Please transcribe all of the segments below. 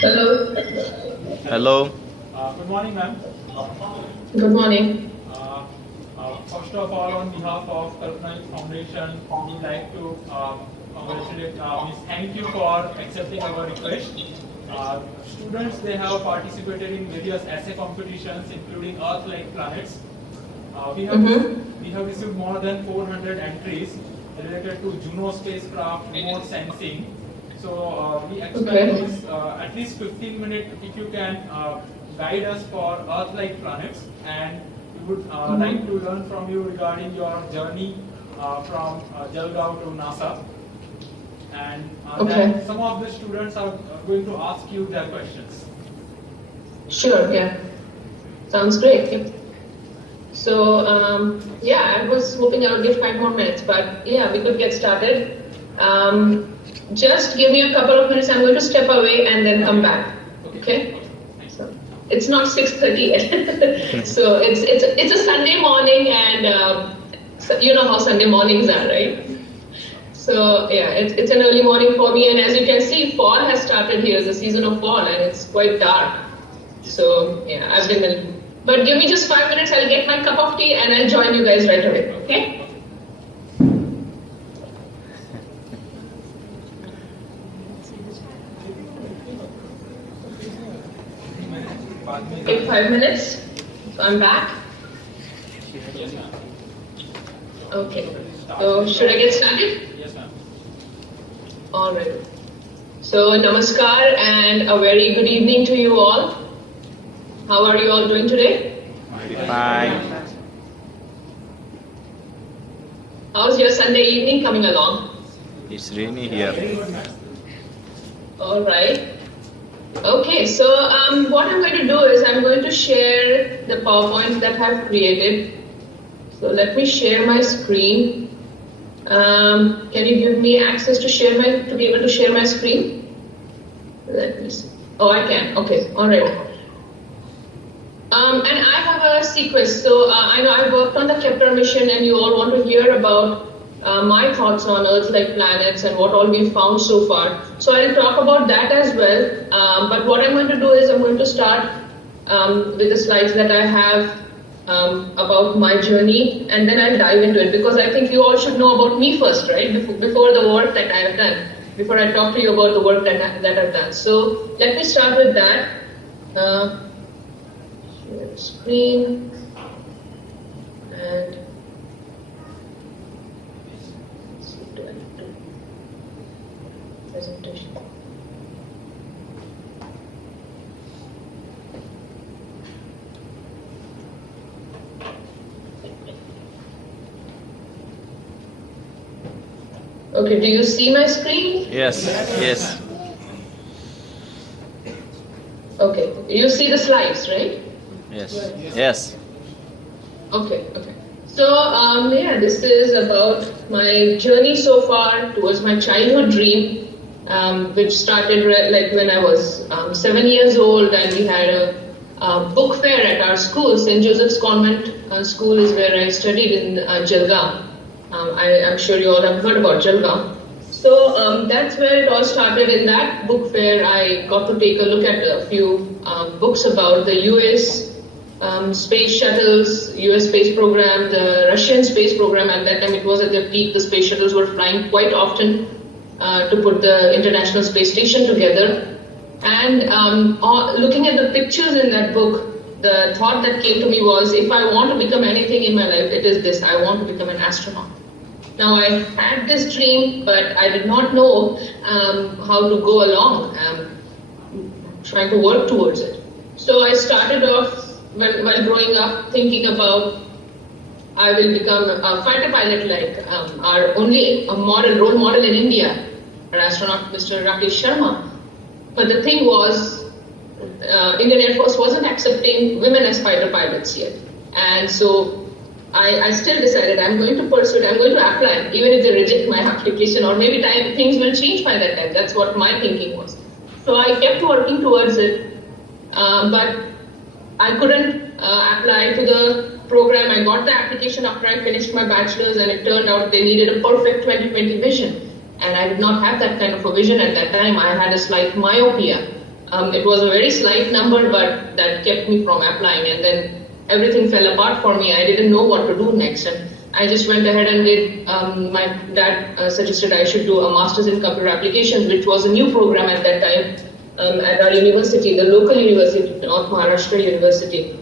Hello. Hello. Good morning, ma'am. Good morning. First of all, on behalf of Kalpana Foundation, we would like to congratulate, thank you for accepting our request. Students, they have participated in various essay competitions, including Earth-like planets. We have we have received more than 400 entries related to Juno spacecraft, remote sensing. So we expect this at least 15 minutes if you can guide us for Earth-like planets, and we would like to learn from you regarding your journey from Jalgaon to NASA. And then some of the students are going to ask you their questions. Sure, yeah. Sounds great. Yep. So, yeah, I was hoping I would get 5 more minutes, but yeah, we could get started. Just give me a couple of minutes. I'm going to step away and then come back. Okay? So, it's not 6:30 yet. So it's a Sunday morning, and so you know how Sunday mornings are, right? So yeah, it's an early morning for me, and as you can see, fall has started here. It's the season of fall, and it's quite dark. So yeah, I've been. But give me just 5 minutes. I'll get my cup of tea, and I'll join you guys right away. Okay? Okay, 5 minutes. So I'm back. Okay. So should I get started? Yes, ma'am. All right. So namaskar and a very good evening to you all. How are you all doing today? Fine. How's your Sunday evening coming along? It's rainy here. All right. Okay, so what I'm going to do is I'm going to share the PowerPoint that I've created. So let me share my screen. Can you give me access to be able to share my screen? Let me see. Oh, I can. Okay. All right. And I have a sequence. So I know I worked on the Kepler mission, and you all want to hear about my thoughts on Earth-like planets and what all we've found so far. So I'll talk about that as well. But what I'm going to do is I'm going to start with the slides that I have about my journey, and then I'll dive into it, because I think you all should know about me first, right? Before the work that I have done, before I talk to you about the work that I've done. So let me start with that. Share screen and presentation. Okay, do you see my screen? Yes, yes. Okay, you see the slides, right? Yes, yes. Okay. So, yeah, this is about my journey so far towards my childhood dream, which started like when I was 7 years old, and we had a book fair at our school. St. Joseph's Convent School is where I studied in Jalgaon. I'm sure you all have heard about Jalgaon. So that's where it all started. In that book fair, I got to take a look at a few books about the US space shuttles, US space program, the Russian space program. At that time, it was at their peak. The space shuttles were flying quite often to put the International Space Station together. And looking at the pictures in that book, the thought that came to me was, if I want to become anything in my life, it is this. I want to become an astronaut. Now, I had this dream, but I did not know how to go along, trying to work towards it. So I started off, while growing up, thinking about I will become a fighter pilot, like our only role model in India, our astronaut, Mr. Rakesh Sharma. But the thing was, Indian Air Force wasn't accepting women as fighter pilots yet. And so I still decided I'm going to pursue it, I'm going to apply, even if they reject my application, or maybe things will change by that time. That's what my thinking was. So I kept working towards it, but I couldn't apply to the program. I got the application after I finished my bachelor's, and it turned out they needed a perfect 20/20 vision. And I did not have that kind of a vision at that time. I had a slight myopia. It was a very slight number, but that kept me from applying. And then everything fell apart for me. I didn't know what to do next. And I just went ahead and did, my dad suggested I should do a master's in computer applications, which was a new program at that time at our university, the local university, North Maharashtra University.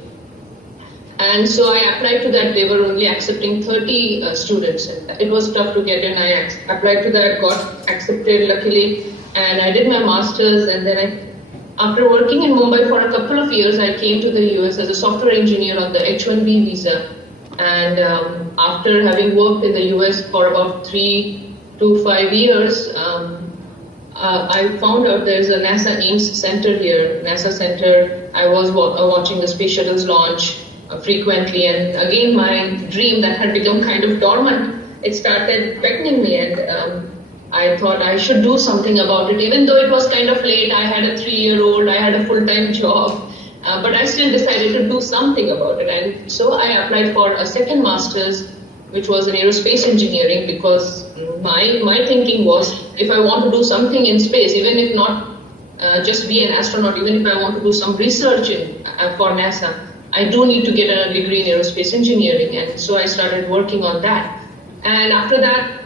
And so I applied to that. They were only accepting 30 students. It was tough to get in. I applied to that, got accepted luckily, and I did my master's. And then after working in Mumbai for a couple of years, I came to the US as a software engineer on the H-1B visa. And after having worked in the US for about 3 to 5 years, I found out there's a NASA Ames Center here, NASA Center. I was watching the space shuttles launch frequently, and again my dream that had become kind of dormant, it started beckoning me, and I thought I should do something about it. Even though it was kind of late, I had a 3-year-old, I had a full-time job, but I still decided to do something about it. And so I applied for a second master's, which was in aerospace engineering, because my thinking was, if I want to do something in space, even if not just be an astronaut, even if I want to do some research for NASA, I do need to get a degree in aerospace engineering. And so I started working on that. And after that,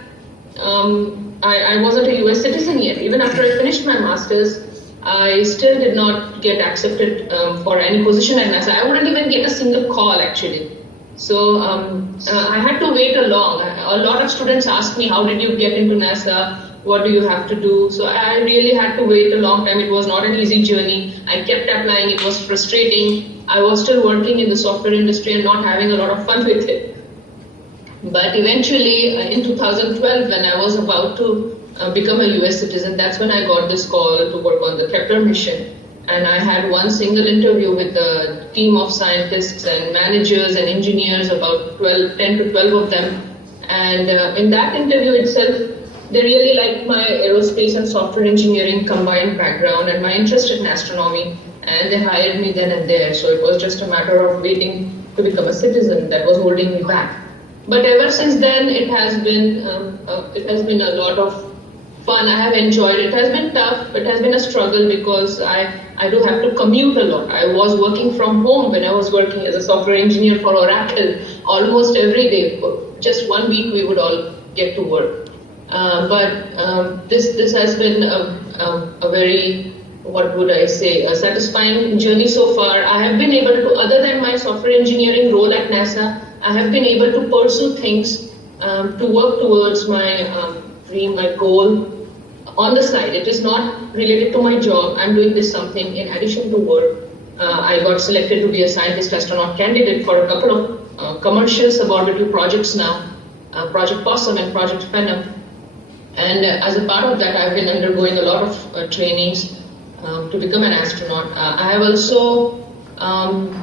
I wasn't a US citizen yet. Even after I finished my master's, I still did not get accepted for any position at NASA. I wouldn't even get a single call, actually. So I had to wait a lot of students asked me, how did you get into NASA? What do you have to do? So I really had to wait a long time. It was not an easy journey. I kept applying. It was frustrating. I was still working in the software industry and not having a lot of fun with it. But eventually, in 2012, when I was about to become a US citizen, that's when I got this call to work on the Kepler mission. And I had one single interview with a team of scientists and managers and engineers, about 10 to 12 of them. And in that interview itself, they really liked my aerospace and software engineering combined background and my interest in astronomy. And they hired me then and there. So it was just a matter of waiting to become a citizen that was holding me back. But ever since then, it has been a lot of fun. I have enjoyed it. It has been tough. It has been a struggle because I do have to commute a lot. I was working from home when I was working as a software engineer for Oracle almost every day. For just 1 week we would all get to work. But this has been a very, what would I say, a satisfying journey so far. I have been able to, other than my software engineering role at NASA, I have been able to pursue things to work towards my dream, my goal on the side. It is not related to my job. I'm doing this something in addition to work. I got selected to be a scientist astronaut candidate for a couple of commercial suborbital projects now, Project Possum and Project Phenom. And as a part of that, I've been undergoing a lot of trainings to become an astronaut. I have also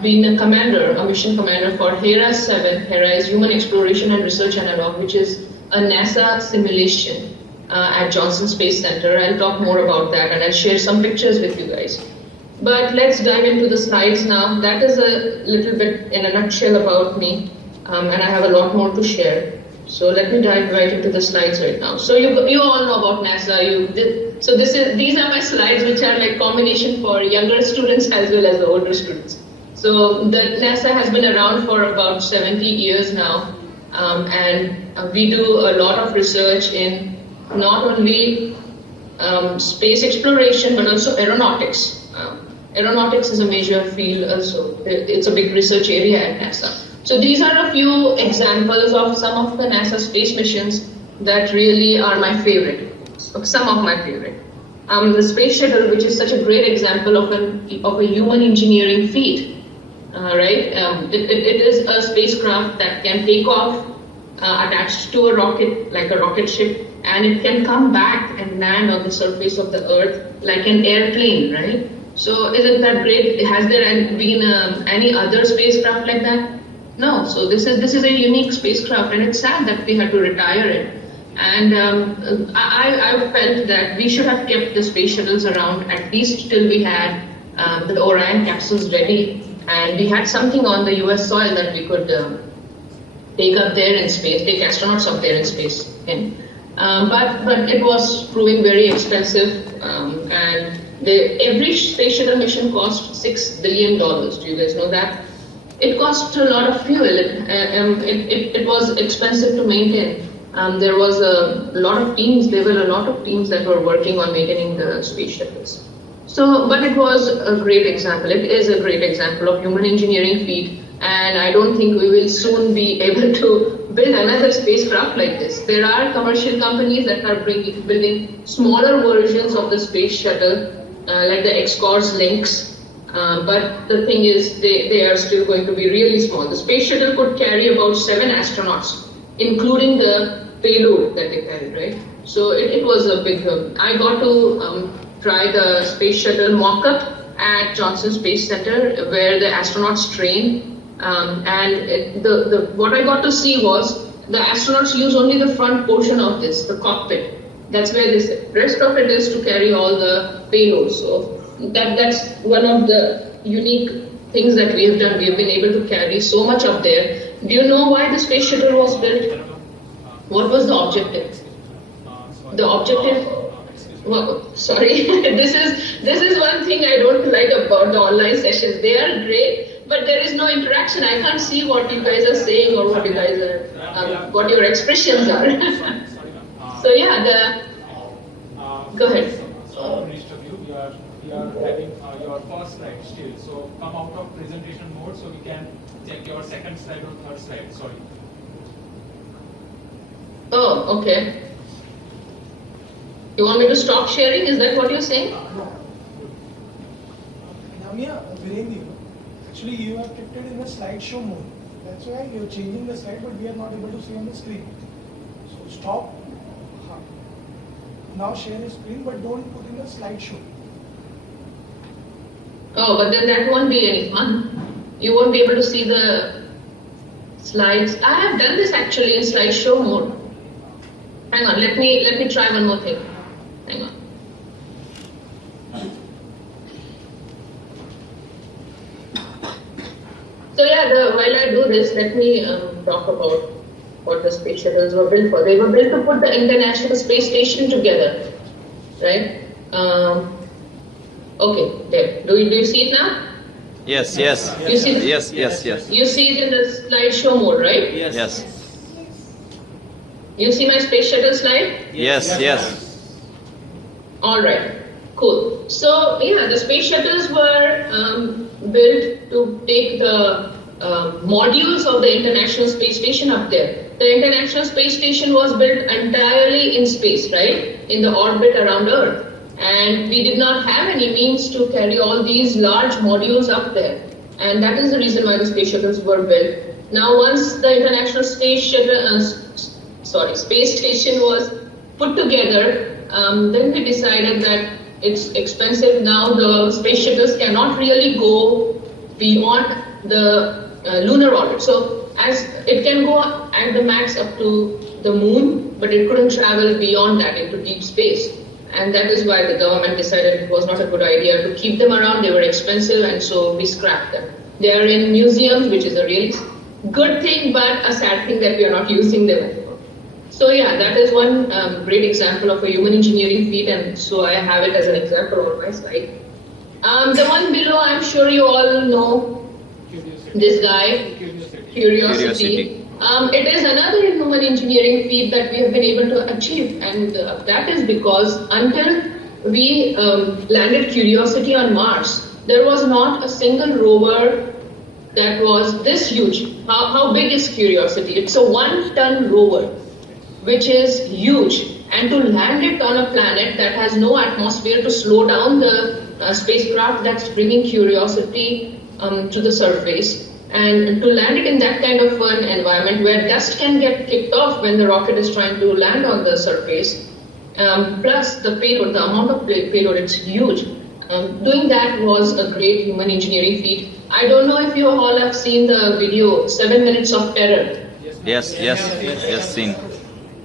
been a mission commander for HERA-7. HERA is Human Exploration and Research Analog, which is a NASA simulation at Johnson Space Center. I'll talk more about that and I'll share some pictures with you guys. But let's dive into the slides now. That is a little bit in a nutshell about me, and I have a lot more to share. So let me dive right into the slides right now. So you all know about NASA. So these are my slides, which are like combination for younger students as well as the older students. So the NASA has been around for about 70 years now, and we do a lot of research in not only space exploration but also aeronautics. Aeronautics is a major field also. It's a big research area at NASA. So these are a few examples of some of the NASA space missions that really are my favorite, some of my favorite. The space shuttle, which is such a great example of a human engineering feat, right? It is a spacecraft that can take off attached to a rocket, like a rocket ship, and it can come back and land on the surface of the Earth like an airplane, right? So isn't that great? Has there been any other spacecraft like that? No. So this is a unique spacecraft, and it's sad that we had to retire it. And I felt that we should have kept the space shuttles around at least till we had the Orion capsules ready, and we had something on the US soil that we could take up there in space, take astronauts up there in space. But it was proving very expensive, and Every space shuttle mission cost $6 billion. Do you guys know that? It cost a lot of fuel. It was expensive to maintain. There was a lot of teams. There were a lot of teams that were working on maintaining the space shuttles. So, but it was a great example. It is a great example of human engineering feat, and I don't think we will soon be able to build another spacecraft like this. There are commercial companies that are building smaller versions of the space shuttle, like the X-Course Lynx. But the thing is, they are still going to be really small. The space shuttle could carry about 7 astronauts, including the payload that they carried, right? So it was a big. I got to try the space shuttle mock-up at Johnson Space Center, where the astronauts train. What I got to see was the astronauts use only the front portion of this, the cockpit. That's where this. Rest of it is to carry all the payloads. So that's one of the unique things that we have done. We have been able to carry so much up there. Do you know why the space shuttle was built? What was the objective? The objective. Well, sorry, this is one thing I don't like about the online sessions. They are great, but there is no interaction. I can't see what you guys are saying or what you guys are, what your expressions are. So yeah, go ahead. So we are having your first slide still. So come out of presentation mode so we can check your second slide or third slide. Sorry. Oh, okay. You want me to stop sharing? Is that what you're saying? No. Actually, you have kept it in the slideshow mode. That's why you're changing the slide, but we are not able to see on the screen. So stop. Now share the screen, but don't put in the slideshow. Oh, but then that won't be any fun. You won't be able to see the slides. I have done this actually in slideshow mode. Hang on, let me try one more thing. Hang on. So yeah, while I do this, let me talk about what the space shuttles were built for. They were built to put the International Space Station together, right? Okay, there. Do you see it now? Yes. You see it? Yes. You see it in the slideshow mode, right? Yes. You see my space shuttle slide? Yes. All right, cool. So yeah, the space shuttles were built to take the modules of the International Space Station up there. The International Space Station was built entirely in space, right? In the orbit around Earth. And we did not have any means to carry all these large modules up there. And that is the reason why the space shuttles were built. Now, once the International Space Station was put together, then we decided that it's expensive. Now the space shuttles cannot really go beyond the lunar orbit. So as it can go at the max up to the moon, but it couldn't travel beyond that into deep space. And that is why the government decided it was not a good idea to keep them around. They were expensive, and so we scrapped them. They are in museums, which is a really good thing, but a sad thing that we are not using them anymore. So yeah, that is one great example of a human engineering feat, and so I have it as an example on my slide. The one below, I'm sure you all know this guy, Curiosity. It is another human engineering feat that we have been able to achieve, and that is because until we landed Curiosity on Mars, there was not a single rover that was this huge. How big is Curiosity? It's a 1-ton rover, which is huge. And to land it on a planet that has no atmosphere to slow down the spacecraft that's bringing Curiosity to the surface, and to land it in that kind of an environment where dust can get kicked off when the rocket is trying to land on the surface, plus the payload, the amount of payload, it's huge. Doing that was a great human engineering feat. I don't know if you all have seen the video, 7 Minutes of Terror. Yes, seen.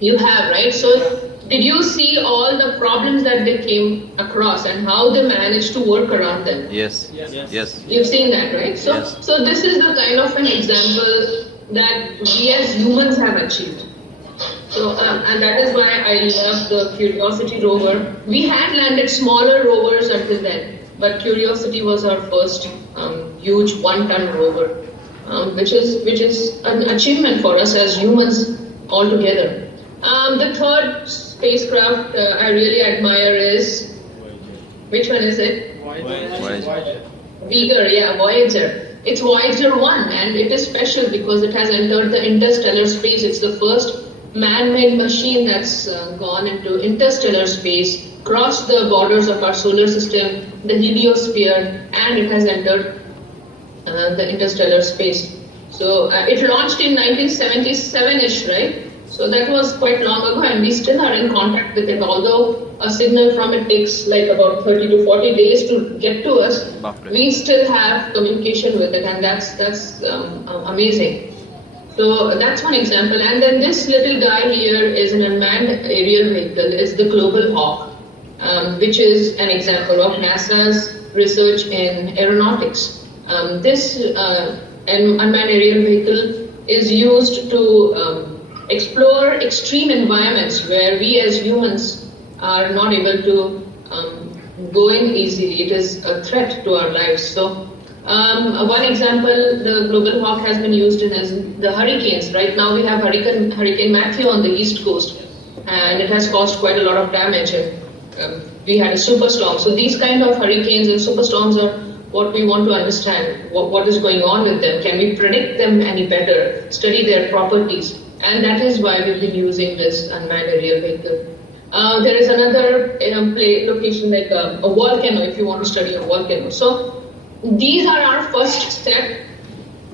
You have, right? So did you see all the problems that they came across and how they managed to work around them? Yes. You've seen that, right? So, Yes. so this is the kind of an example that we as humans have achieved. So, and that is why I love the Curiosity rover. We had landed smaller rovers until then, but Curiosity was our first huge one-ton rover, which is an achievement for us as humans altogether. The third spacecraft I really admire is, which one is it? Voyager. Voyager. It's Voyager 1, and it is special because it has entered the interstellar space. It's the first man-made machine that's gone into interstellar space, crossed the borders of our solar system, the heliosphere, and it has entered the interstellar space. So it launched in 1977-ish, right? So that was quite long ago, and we still are in contact with it, although a signal from it takes like about 30 to 40 days to get to us. We still have communication with it, and that's amazing. So that's one example. And then this little guy here is an unmanned aerial vehicle. It's the Global Hawk, which is an example of NASA's research in aeronautics. This unmanned aerial vehicle is used to explore extreme environments where we as humans are not able to go in easily. It is a threat to our lives. So one example the Global Hawk has been used in is the hurricanes. Right now we have Hurricane Matthew on the East Coast, and it has caused quite a lot of damage. And we had a superstorm. So these kind of hurricanes and superstorms are what we want to understand. What is going on with them? Can we predict them any better? Study their properties? And that is why we've been using this unmanned aerial vehicle. There is another location like a volcano, if you want to study a volcano. So these are our first step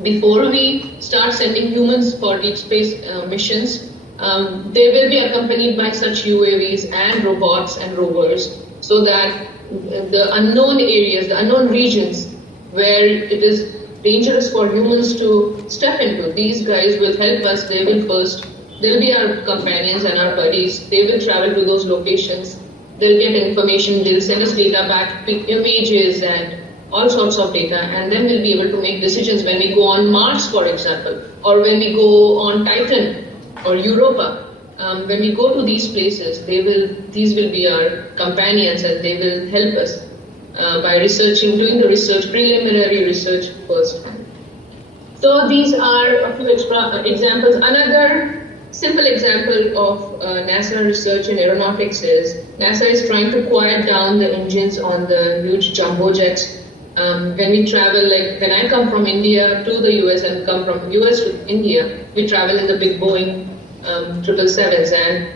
before we start sending humans for deep space missions. They will be accompanied by such UAVs and robots and rovers, so that the unknown areas, the unknown regions where it is dangerous for humans to step into, these guys will help us. They'll be our companions and our buddies. They will travel to those locations. They'll get information. They'll send us data back, images and all sorts of data. And then we'll be able to make decisions when we go on Mars, for example, or when we go on Titan or Europa. When we go to these places, these will be our companions, and they will help us by doing the research, preliminary research first. So these are a few examples. Another simple example of NASA research in aeronautics is NASA is trying to quiet down the engines on the huge jumbo jets. When we travel, like when I come from India to the US and come from US to India, we travel in the big Boeing 777s, and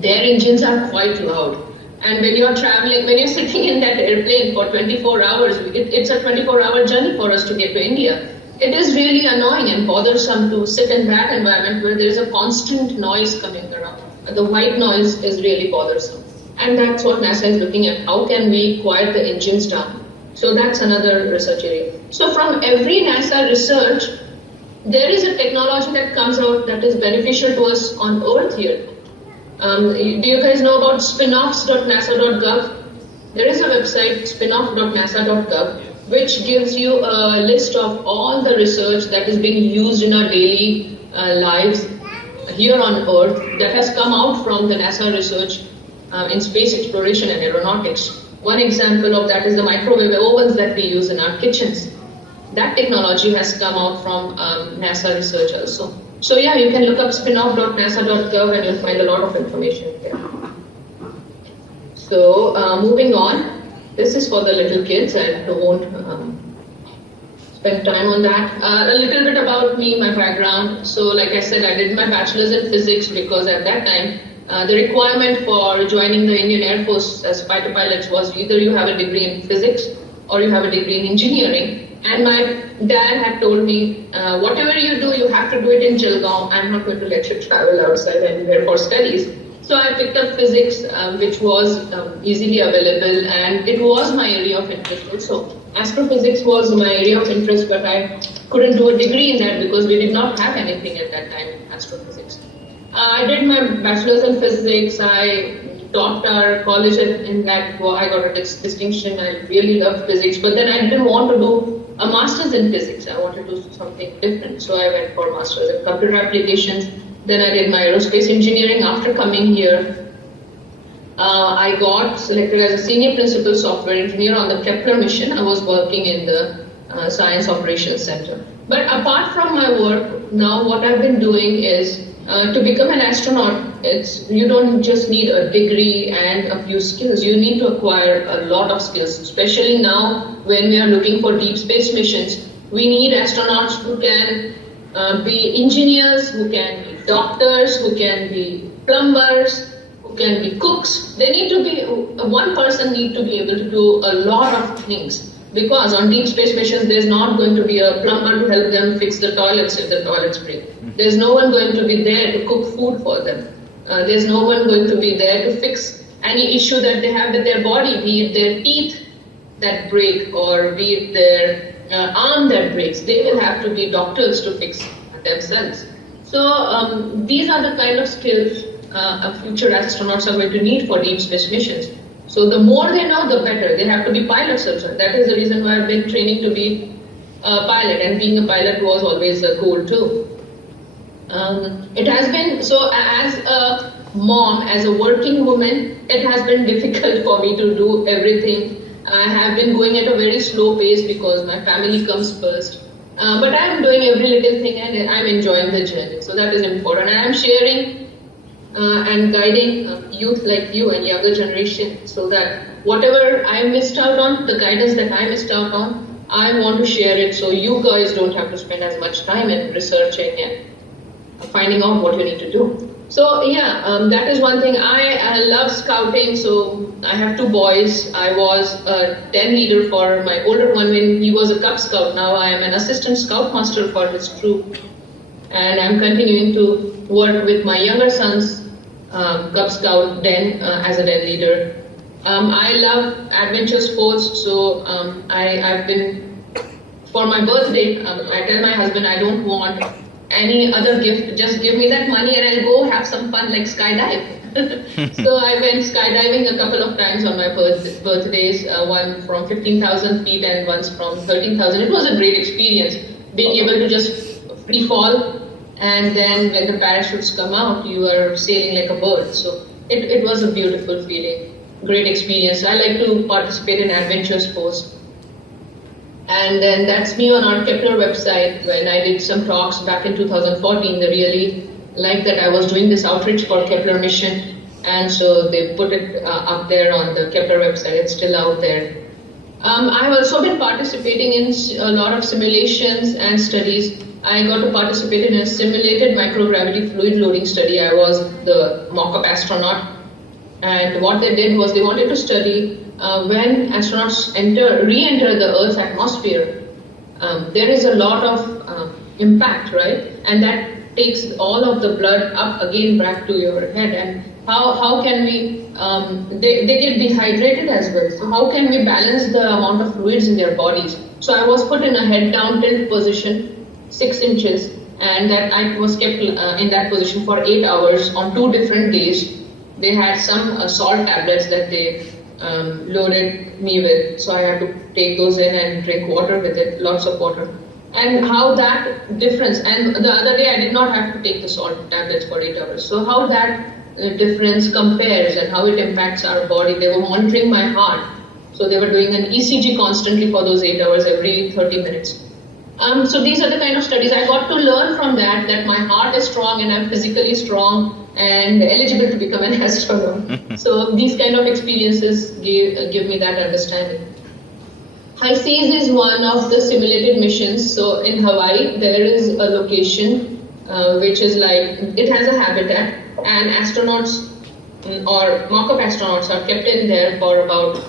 their engines are quite loud. And when you're traveling, when you're sitting in that airplane for 24 hours, it's a 24-hour journey for us to get to India. It is really annoying and bothersome to sit in that environment where there's a constant noise coming around. The white noise is really bothersome. And that's what NASA is looking at. How can we quiet the engines down? So that's another research area. So from every NASA research, there is a technology that comes out that is beneficial to us on Earth here. Do you guys know about spinoffs.nasa.gov? There is a website, spinoff.nasa.gov, which gives you a list of all the research that is being used in our daily lives here on Earth that has come out from the NASA research in space exploration and aeronautics. One example of that is the microwave ovens that we use in our kitchens. That technology has come out from NASA research also. So yeah, you can look up spinoff.nasa.gov and you'll find a lot of information there. So moving on, this is for the little kids. I won't spend time on that. A little bit about me, my background. So like I said, I did my bachelor's in physics because at that time, the requirement for joining the Indian Air Force as fighter pilots was either you have a degree in physics or you have a degree in engineering. And my dad had told me, whatever you do, you have to do it in Jalgaon. I'm not going to let you travel outside anywhere for studies. So I picked up physics, which was easily available, and it was my area of interest also. Astrophysics was my area of interest, but I couldn't do a degree in that because we did not have anything at that time in astrophysics. I did my bachelor's in physics. I taught our college in that. I got a distinction. I really loved physics, but then I didn't want to do a master's in physics. I wanted to do something different, so I went for master's in computer applications. Then I did my aerospace engineering. After coming here, I got selected as a senior principal software engineer on the Kepler mission. I was working in the Science Operations Center. But apart from my work, now what I've been doing is to become an astronaut, you don't just need a degree and a few skills. You need to acquire a lot of skills, especially now when we are looking for deep space missions. We need astronauts who can be engineers, who can be doctors, who can be plumbers, who can be cooks. They need to be, one person need to be able to do a lot of things. Because on deep space missions, there's not going to be a plumber to help them fix the toilets if the toilets break. There's no one going to be there to cook food for them. There's no one going to be there to fix any issue that they have with their body, be it their teeth that break or be it their arm that breaks. They will have to be doctors to fix themselves. So these are the kind of skills future astronauts are going to need for deep space missions. So the more they know, the better. They have to be pilots also. That is the reason why I've been training to be a pilot, and being a pilot was always a goal too. It has been, so as a mom, as a working woman, it has been difficult for me to do everything. I have been going at a very slow pace because my family comes first. But I am doing every little thing and I'm enjoying the journey. So that is important. And I'm sharing and guiding youth like you and younger generation, so that whatever I missed out on, the guidance that I missed out on, I want to share it so you guys don't have to spend as much time in researching and finding out what you need to do. So yeah, that is one thing. I love scouting, so I have two boys. I was a den leader for my older one when he was a Cub Scout. Now I am an assistant scoutmaster for his troop, and I'm continuing to work with my younger son's Cub Scout den as a den leader. I love adventure sports, so I've been, for my birthday, I tell my husband I don't want any other gift, just give me that money and I'll go have some fun like skydive. So I went skydiving a couple of times on my birthdays, one from 15,000 feet and once from 13,000. It was a great experience, being able to just free fall, and then when the parachutes come out, you are sailing like a bird. So it was a beautiful feeling, great experience. I like to participate in adventure sports. And then that's me on our Kepler website. When I did some talks back in 2014, they really liked that I was doing this outreach for Kepler mission. And so they put it up there on the Kepler website. It's still out there. I've also been participating in a lot of simulations and studies. I got to participate in a simulated microgravity fluid loading study. I was the mock-up astronaut. And what they did was they wanted to study when astronauts re-enter the Earth's atmosphere. There is a lot of impact, right? And that takes all of the blood up again back to your head. And how can we, they get dehydrated as well. So how can we balance the amount of fluids in their bodies? So I was put in a head down tilt position, 6 inches, and that I was kept in that position for 8 hours on 2 different days. They had some salt tablets that they loaded me with, so I had to take those in and drink water with it, lots of water. And how that difference, and the other day I did not have to take the salt tablets for 8 hours. So how that difference compares and how it impacts our body. They were monitoring my heart. So they were doing an ECG constantly for those 8 hours, every 30 minutes. So these are the kind of studies I got to learn from that my heart is strong and I'm physically strong and eligible to become an astronaut. So these kind of experiences give me that understanding. High Seas is one of the simulated missions. So in Hawaii, there is a location which is like, it has a habitat, and astronauts or mock-up astronauts are kept in there for about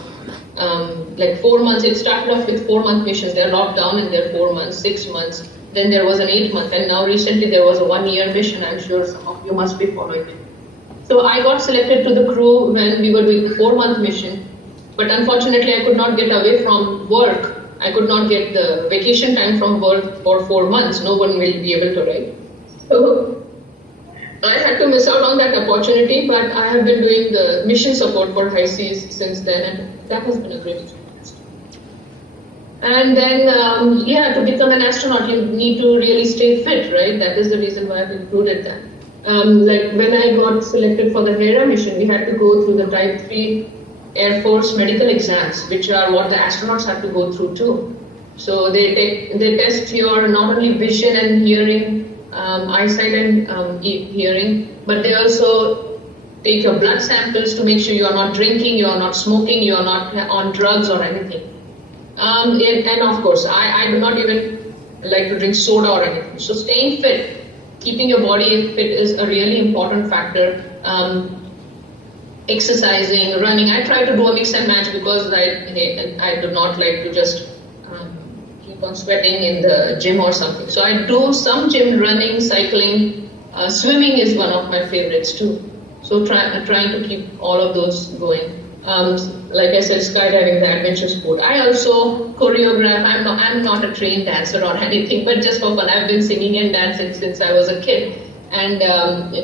like 4 months. It started off with 4-month missions. They're locked down in there 4 months, 6 months. Then there was an 8-month, and now recently there was a 1-year mission. I'm sure some of you must be following it. So I got selected to the crew when we were doing a 4-month mission, but unfortunately I could not get away from work. I could not get the vacation time from work for 4 months. No one will be able to, right? So I had to miss out on that opportunity, but I have been doing the mission support for High Seas since then, and that has been a great experience. And then, to become an astronaut, you need to really stay fit, right? That is the reason why I've included that. like when I got selected for the Hera mission, we had to go through the Type 3 Air Force medical exams, which are what the astronauts have to go through too. So they test your not only vision and hearing, eyesight and hearing, but they also take your blood samples to make sure you are not drinking, you are not smoking, you are not on drugs or anything. And of course, I do not even like to drink soda or anything. So staying fit, keeping your body fit is a really important factor. Exercising, running. I try to do a mix and match because I do not like to just keep on sweating in the gym or something. So I do some gym, running, cycling. Swimming is one of my favorites too. So trying to keep all of those going. Like I said, skydiving, the adventure sport. I also choreograph. I'm not a trained dancer or anything, but just for fun, I've been singing and dancing since I was a kid. And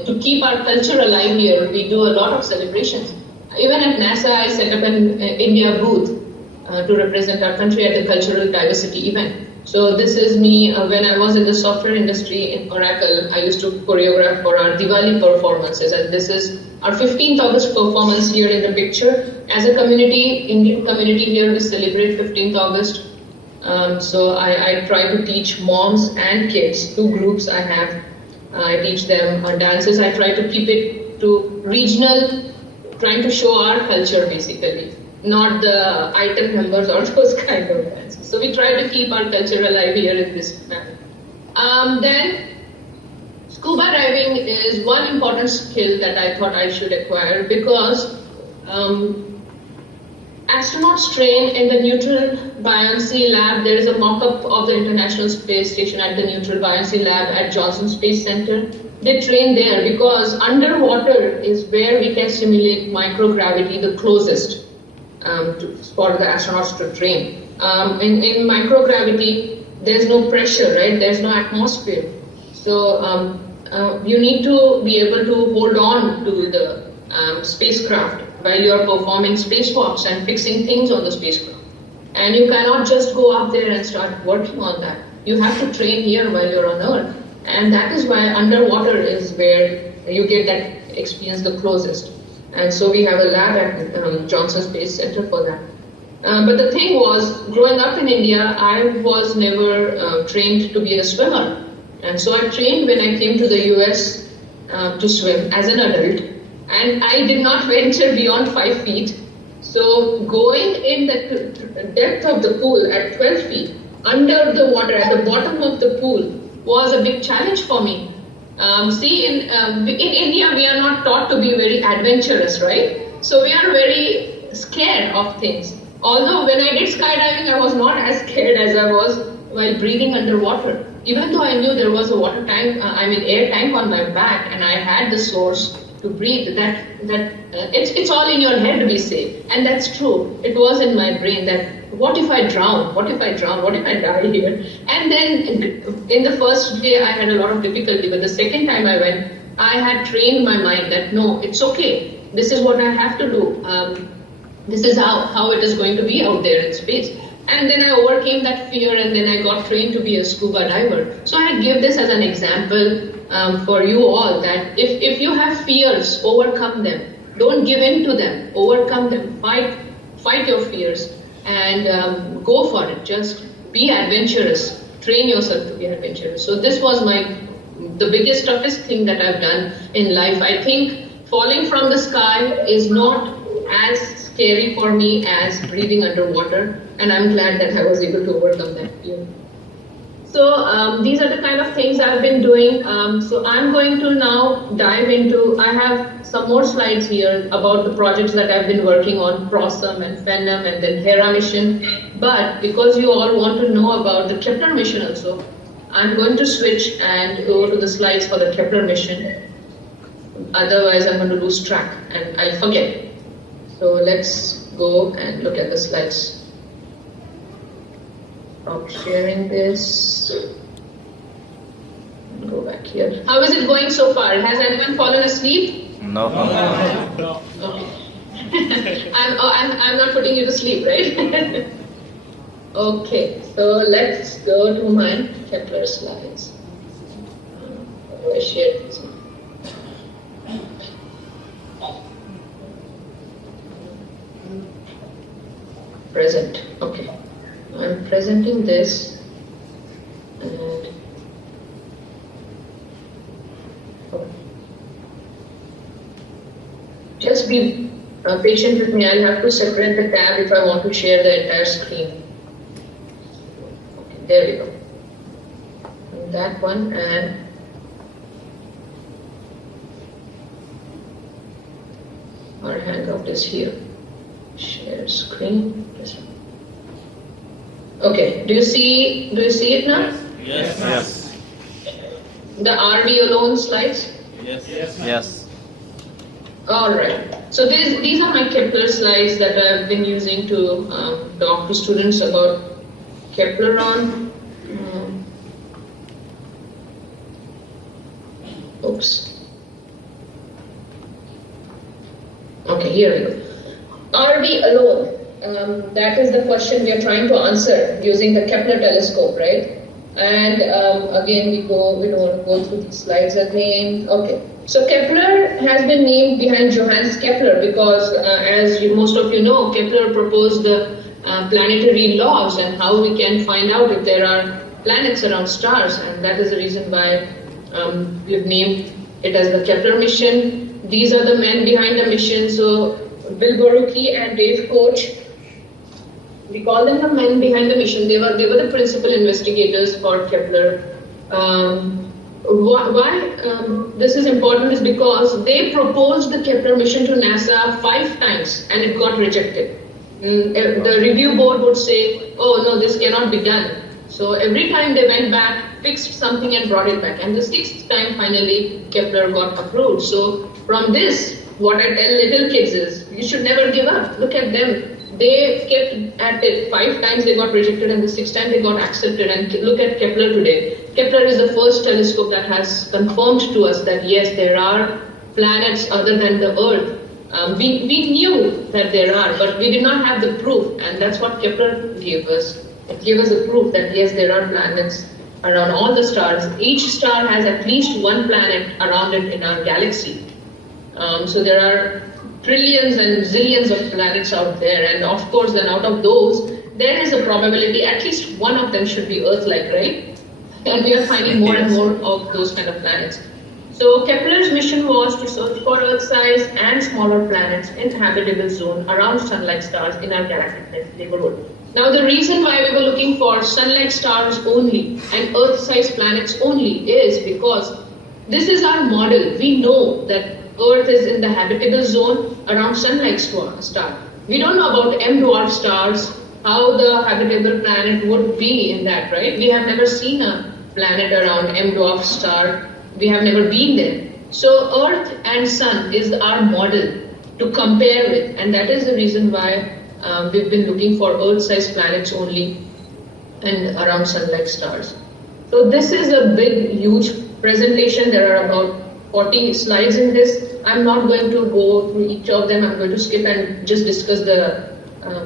to keep our culture alive here, we do a lot of celebrations. Even at NASA, I set up an India booth to represent our country at the cultural diversity event. So this is me when I was in the software industry in Oracle. I used to choreograph for our Diwali performances, and this is our 15th August performance here in the picture. As a community, Indian community here, we celebrate 15th August. So I try to teach moms and kids, two groups I have. I teach them dances. I try to keep it to regional, trying to show our culture basically, not the item numbers or those kind of dances. So we try to keep our culture alive here in this manner. Then scuba diving is one important skill that I thought I should acquire because astronauts train in the neutral buoyancy lab. There is a mock-up of the International Space Station at the neutral buoyancy lab at Johnson Space Center. They train there because underwater is where we can simulate microgravity the closest for the astronauts to train. In microgravity, there's no pressure, right? There's no atmosphere. So you need to be able to hold on to the spacecraft while you are performing spacewalks and fixing things on the spacecraft. And you cannot just go up there and start working on that. You have to train here while you're on Earth. And that is why underwater is where you get that experience the closest. And so we have a lab at Johnson Space Center for that. But the thing was, growing up in India, I was never trained to be a swimmer. And so I trained when I came to the US to swim as an adult. And I did not venture beyond 5 feet. So going in the depth of the pool at 12 feet, under the water, at the bottom of the pool, was a big challenge for me. In India, we are not taught to be very adventurous, right? So we are very scared of things. Although when I did skydiving, I was not as scared as I was while breathing underwater. Even though I knew there was a air tank on my back, and I had the source to breathe, it's all in your head to be safe. And that's true. It was in my brain that, what if I drown? What if I drown? What if I die here? And then in the first day, I had a lot of difficulty. But the second time I went, I had trained my mind that, no, it's okay. This is what I have to do. This is how it is going to be out there in space. And then I overcame that fear, and then I got trained to be a scuba diver. So I give this as an example for you all, that if you have fears, overcome them. Don't give in to them. Overcome them. Fight your fears and go for it. Just be adventurous. Train yourself to be adventurous. So this was the biggest, toughest thing that I've done in life. I think falling from the sky is not as scary for me as breathing underwater, and I'm glad that I was able to overcome that fear. So these are the kind of things I've been doing. So I'm going to now dive into, I have some more slides here about the projects that I've been working on, PROSM and PHENOM and then Hera mission. But because you all want to know about the Kepler mission also, I'm going to switch and go to the slides for the Kepler mission. Otherwise I'm going to lose track and I'll forget. So let's go and look at the slides. Stop sharing this. Go back here. How is it going so far? Has anyone fallen asleep? No. No. Okay. I'm not putting you to sleep, right? Okay, so let's go to my Kepler slides. I shared this one. Present. Okay. I'm presenting this. And just be patient with me. I'll have to separate the tab if I want to share the entire screen. Okay, there we go. And that one, and our handout is here. Share screen. This one. Okay. Do you see it now? Yes. Yes. The RV alone slides? Yes. Yes. All right. So these are my Kepler slides that I've been using to talk to students about Kepler on. Oops. Okay, here we go. RV alone. That is the question we are trying to answer using the Kepler telescope, right? And again, we don't want to go through these slides again. Okay. So Kepler has been named behind Johannes Kepler because, as most of you know, Kepler proposed the planetary laws and how we can find out if there are planets around stars, and that is the reason why we've named it as the Kepler mission. These are the men behind the mission. So Bill Borucki and Dave Koch, we call them the men behind the mission. They were the principal investigators for Kepler. Why this is important is because they proposed the Kepler mission to NASA 5 times and it got rejected. The review board would say, oh no, this cannot be done. So every time they went back, fixed something and brought it back. And the 6th time finally Kepler got approved. So from this, what I tell little kids is, you should never give up. Look at them. They kept at it 5 times they got rejected and the 6th time they got accepted. And look at Kepler today. Kepler is the first telescope that has confirmed to us that yes, there are planets other than the Earth. We knew that there are, but we did not have the proof, and that's what Kepler gave us. It gave us the proof that yes, there are planets around all the stars. Each star has at least one planet around it in our galaxy. So there are trillions and zillions of planets out there, and of course, then out of those, there is a probability at least one of them should be Earth-like, right? And we are finding more and more of those kind of planets. So Kepler's mission was to search for Earth-sized and smaller planets in habitable zone around sun-like stars in our galactic neighborhood. Now the reason why we were looking for sun-like stars only and Earth-sized planets only is because this is our model. We know that Earth is in the habitable zone around sun-like star. We don't know about M-dwarf stars, how the habitable planet would be in that, right? We have never seen a planet around M-dwarf star. We have never been there. So Earth and Sun is our model to compare with, and that is the reason why we've been looking for Earth-sized planets only and around sun-like stars. So this is a big, huge presentation. There are about 40 slides in this. I'm not going to go through each of them. I'm going to skip and just discuss the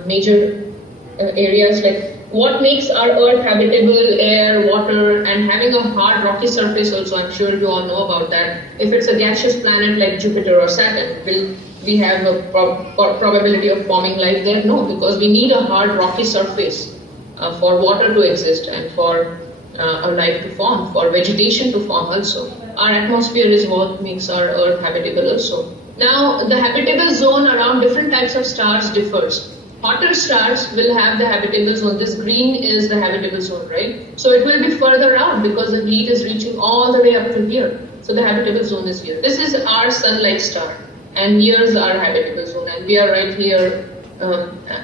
major areas like what makes our Earth habitable, air, water, and having a hard rocky surface also. I'm sure you all know about that. If it's a gaseous planet like Jupiter or Saturn, will we have a probability of forming life there? No, because we need a hard rocky surface for water to exist and for a life to form, for vegetation to form also. Our atmosphere is what makes our Earth habitable also. Now, the habitable zone around different types of stars differs. Hotter stars will have the habitable zone. This green is the habitable zone, right? So it will be further out because the heat is reaching all the way up to here. So the habitable zone is here. This is our sun-like star, and here's our habitable zone, and we are right here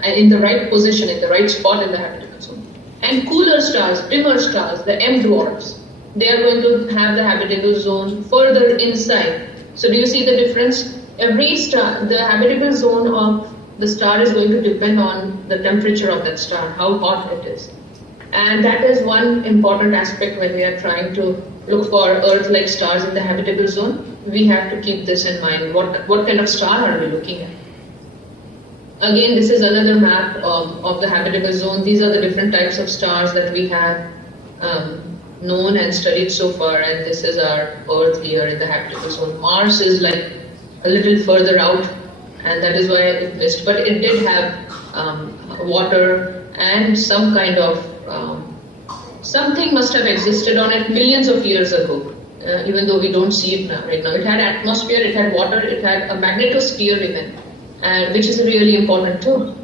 in the right position, in the right spot in the habitable zone. And cooler stars, dimmer stars, the M dwarfs, they are going to have the habitable zone further inside. So do you see the difference? Every star, the habitable zone of the star is going to depend on the temperature of that star, how hot it is. And that is one important aspect when we are trying to look for Earth-like stars in the habitable zone. We have to keep this in mind. What kind of star are we looking at? Again, this is another map of the habitable zone. These are the different types of stars that we have known and studied so far, and this is our Earth here in the habitable zone. Mars is like a little further out, and that is why it missed. But it did have water and some kind of something must have existed on it millions of years ago, even though we don't see it now. Right now, it had atmosphere, it had water, it had a magnetosphere even, which is really important too.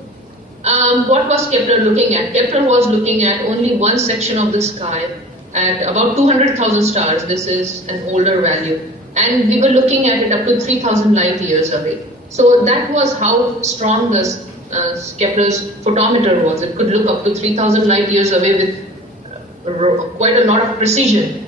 What was Kepler looking at? Kepler was looking at only one section of the sky at about 200,000 stars. This is an older value. And we were looking at it up to 3,000 light years away. So that was how strong this Kepler's photometer was. It could look up to 3,000 light years away with quite a lot of precision.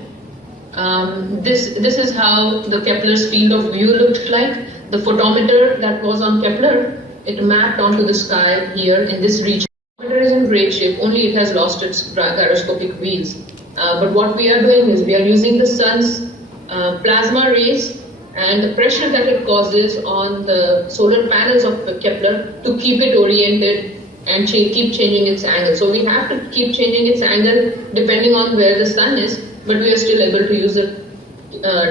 This is how the Kepler's field of view looked like. The photometer that was on Kepler, it mapped onto the sky here in this region. The photometer is in great shape, only it has lost its gyroscopic wheels. But what we are doing is we are using the sun's plasma rays and the pressure that it causes on the solar panels of the Kepler to keep it oriented and keep changing its angle. So we have to keep changing its angle depending on where the sun is, but we are still able to use a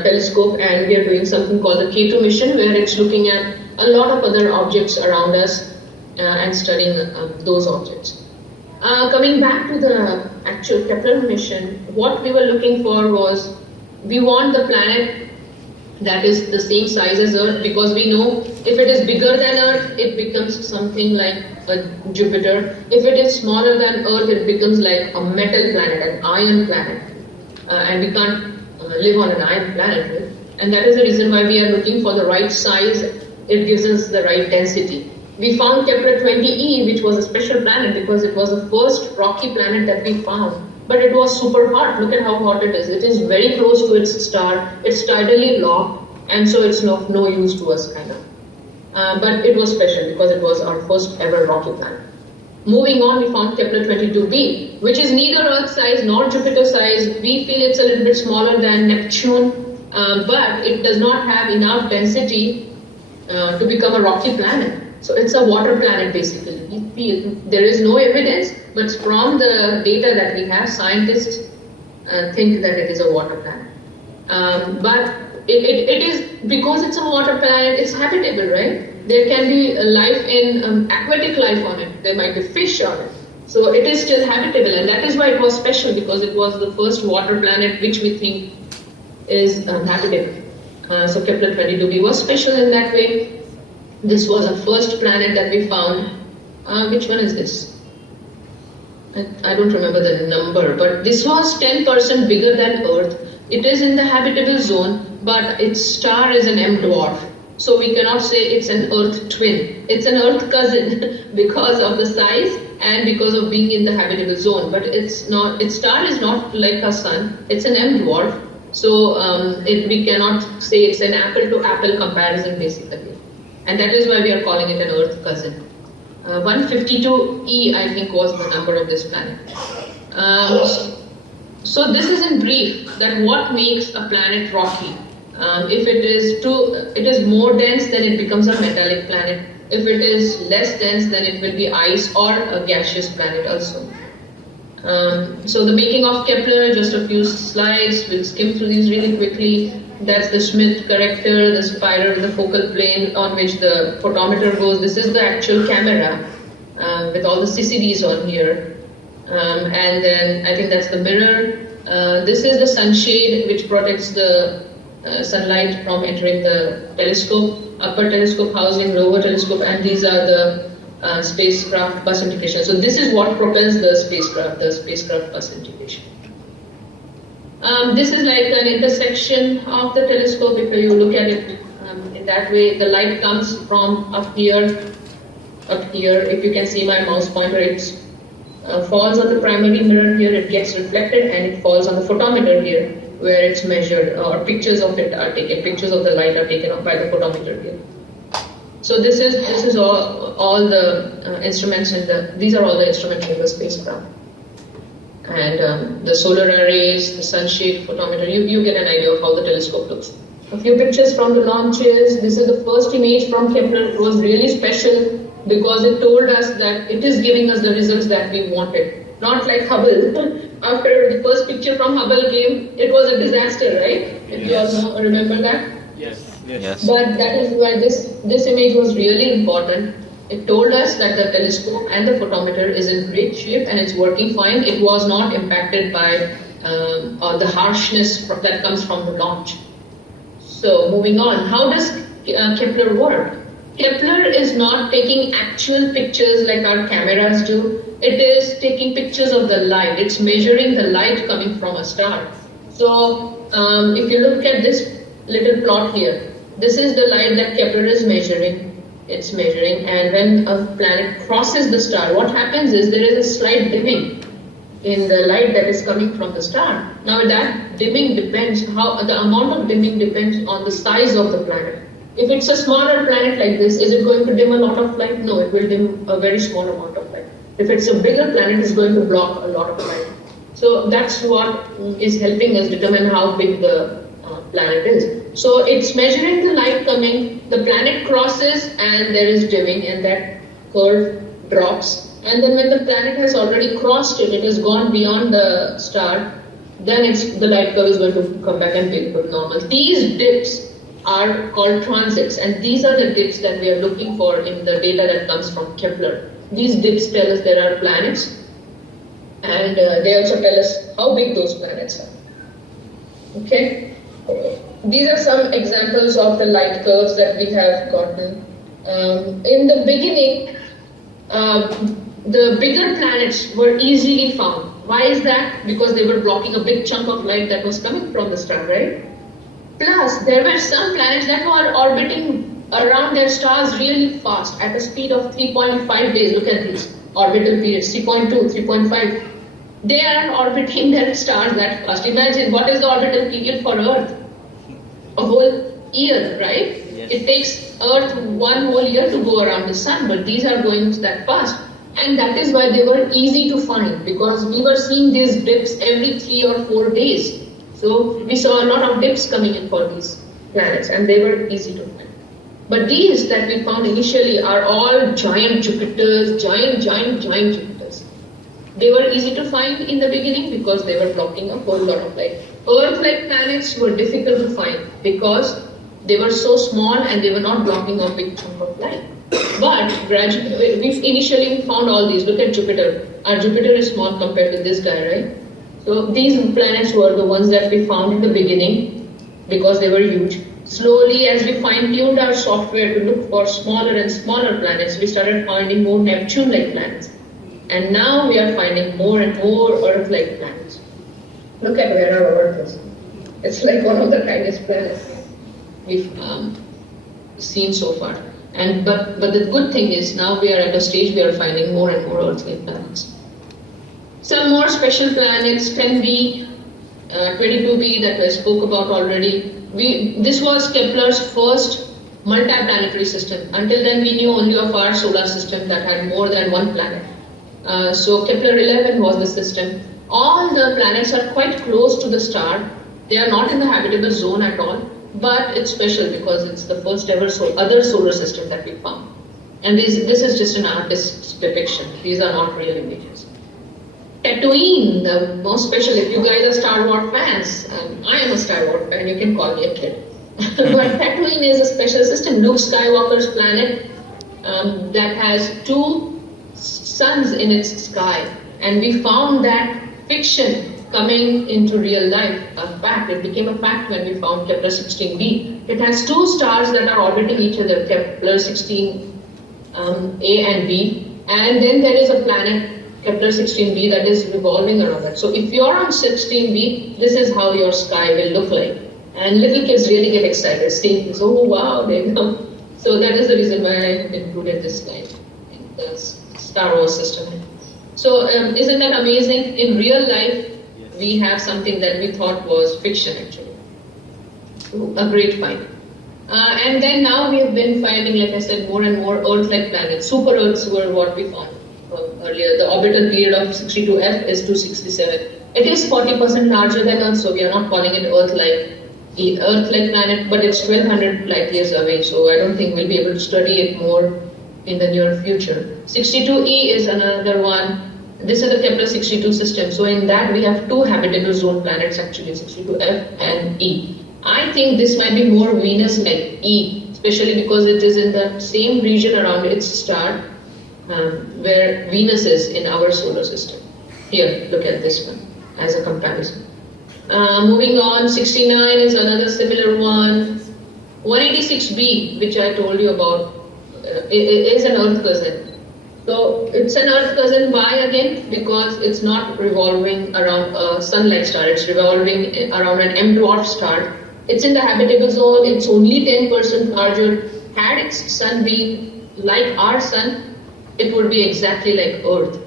telescope, and we are doing something called the K2 mission, where it's looking at a lot of other objects around us and studying those objects. Coming back to the actual Kepler mission, what we were looking for was, we want the planet that is the same size as Earth, because we know if it is bigger than Earth, it becomes something like a Jupiter. If it is smaller than Earth, it becomes like a metal planet, an iron planet. And we can't live on an iron planet, right? And that is the reason why we are looking for the right size. It gives us the right density. We found Kepler 20e, which was a special planet because it was the first rocky planet that we found. But it was super hot. Look at how hot it is. It is very close to its star. It's tidally locked, and so it's of no use to us, kind of. But it was special because it was our first ever rocky planet. Moving on, we found Kepler 22b, which is neither Earth size nor Jupiter size. We feel it's a little bit smaller than Neptune, but it does not have enough density to become a rocky planet. So it's a water planet, basically. We feel there is no evidence, but from the data that we have, scientists think that it is a water planet. But it is, because it's a water planet, it's habitable, right? There can be life in aquatic life on it. There might be fish on it. So it is still habitable, and that is why it was special, because it was the first water planet which we think is habitable. So Kepler 22b was special in that way. This was the first planet that we found. Which one is this? I don't remember the number, but this was 10% bigger than Earth. It is in the habitable zone, but its star is an M dwarf. So we cannot say it's an Earth twin. It's an Earth cousin because of the size and because of being in the habitable zone. But it's not. Its star is not like our sun. It's an M dwarf. So we cannot say it's an apple-to-apple comparison, basically. And that is why we are calling it an Earth cousin. 152e, I think, was the number of this planet. So this is in brief that what makes a planet rocky. If it is more dense, then it becomes a metallic planet. If it is less dense, then it will be ice or a gaseous planet also. So the making of Kepler, just a few slides, we'll skim through these really quickly. That's the Schmidt corrector, the spiral, the focal plane on which the photometer goes. This is the actual camera with all the CCDs on here. And then I think that's the mirror. This is the sunshade, which protects the sunlight from entering the telescope, upper telescope housing, lower telescope, and these are the spacecraft bus integration. So this is what propels the spacecraft bus integration. This is like an intersection of the telescope. If you look at it in that way, the light comes from up here. If you can see my mouse pointer, it falls on the primary mirror here, it gets reflected, and it falls on the photometer here, where it's measured, or pictures of it are taken, pictures of the light are taken by the photometer here. So this is all the instruments these are all the instruments in the spacecraft. And the solar arrays, the sunshade, photometer, you get an idea of how the telescope looks. A few pictures from the launches. This is the first image from Kepler. It was really special because it told us that it is giving us the results that we wanted. Not like Hubble, after the first picture from Hubble came, it was a disaster, right? If you all know, remember that? Yes. Yes. But that is why this image was really important. It told us that the telescope and the photometer is in great shape and it's working fine. It was not impacted by the harshness that comes from the launch. So moving on, how does Kepler work? Kepler is not taking actual pictures like our cameras do. It is taking pictures of the light. It's measuring the light coming from a star. So if you look at this little plot here, this is the light that Kepler is measuring. It's measuring, and when a planet crosses the star, what happens is there is a slight dimming in the light that is coming from the star. Now that dimming depends, the amount of dimming depends on the size of the planet. If it's a smaller planet like this, is it going to dim a lot of light? No, it will dim a very small amount of light. If it's a bigger planet, it's going to block a lot of light. So that's what is helping us determine how big the planet is. So it's measuring the light coming, the planet crosses and there is dimming and that curve drops. And then when the planet has already crossed it, it has gone beyond the star, then the light curve is going to come back and become normal. These dips are called transits, and these are the dips that we are looking for in the data that comes from Kepler. These dips tell us there are planets, and they also tell us how big those planets are. Okay? These are some examples of the light curves that we have gotten. In the beginning, the bigger planets were easily found. Why is that? Because they were blocking a big chunk of light that was coming from the star, right? Plus, there were some planets that were orbiting around their stars really fast at a speed of 3.5 days. Look at these orbital periods, 3.2, 3.5. They are orbiting their stars that fast. Imagine, what is the orbital period for Earth? A whole year, right? Yes. It takes Earth one whole year to go around the sun, but these are going that fast. And that is why they were easy to find, because we were seeing these dips every 3 or 4 days. So we saw a lot of dips coming in for these planets, and they were easy to find. But these that we found initially are all giant Jupiters, giant Jupiters. They were easy to find in the beginning because they were blocking a whole lot of light. Earth-like planets were difficult to find because they were so small and they were not blocking a big chunk of light. But gradually, we found all these. Look at Jupiter. Our Jupiter is small compared to this guy, right? So these planets were the ones that we found in the beginning because they were huge. Slowly, as we fine-tuned our software to look for smaller and smaller planets, we started finding more Neptune-like planets. And now we are finding more and more Earth-like planets. Look at where our Earth is. It's like one of the tiniest planets we've seen so far. But the good thing is now we are at a stage we are finding more and more Earth-like planets. Some more special planets, 10b, 22b that I spoke about already. This was Kepler's first multi-planetary system. Until then we knew only of our solar system that had more than one planet. So Kepler 11 was the system. All the planets are quite close to the star. They are not in the habitable zone at all, but it's special because it's the first ever other solar system that we found. And this is just an artist's depiction. These are not real images. Tatooine, the most special. If you guys are Star Wars fans, I am a Star Wars fan, you can call me a kid. But Tatooine is a special system. Luke Skywalker's planet that has 2 suns in its sky. And we found that fiction coming into real life, a fact. It became a fact when we found Kepler 16b. It has 2 stars that are orbiting each other, Kepler 16a and b. And then there is a planet, Kepler 16b, that is revolving around that. So if you're on 16b, this is how your sky will look like. And little kids really get excited seeing this. Oh wow, they know. So that is the reason why I included this guy in the Star Wars system. So isn't that amazing? In real life, we have something that we thought was fiction actually. So, a great find. And then now we have been finding, like I said, more and more Earth-like planets. Super Earths were what we found earlier. The orbital period of 62F is 267. It is 40% larger than Earth, so we are not calling it Earth-like planet, but it's 1200 light years away, so I don't think we'll be able to study it more in the near future. 62E is another one. This is the Kepler 62 system. So in that we have two habitable zone planets actually, 62F and E. I think this might be more Venus-like, E, especially because it is in the same region around its star where Venus is in our solar system. Here, look at this one as a comparison. Moving on, 69 is another similar one. 186b, which I told you about, is an Earth cousin. So it's an Earth cousin. Why again? Because it's not revolving around a sun-like star. It's revolving around an M-dwarf star. It's in the habitable zone. It's only 10% larger. Had its sun been like our sun, it would be exactly like Earth.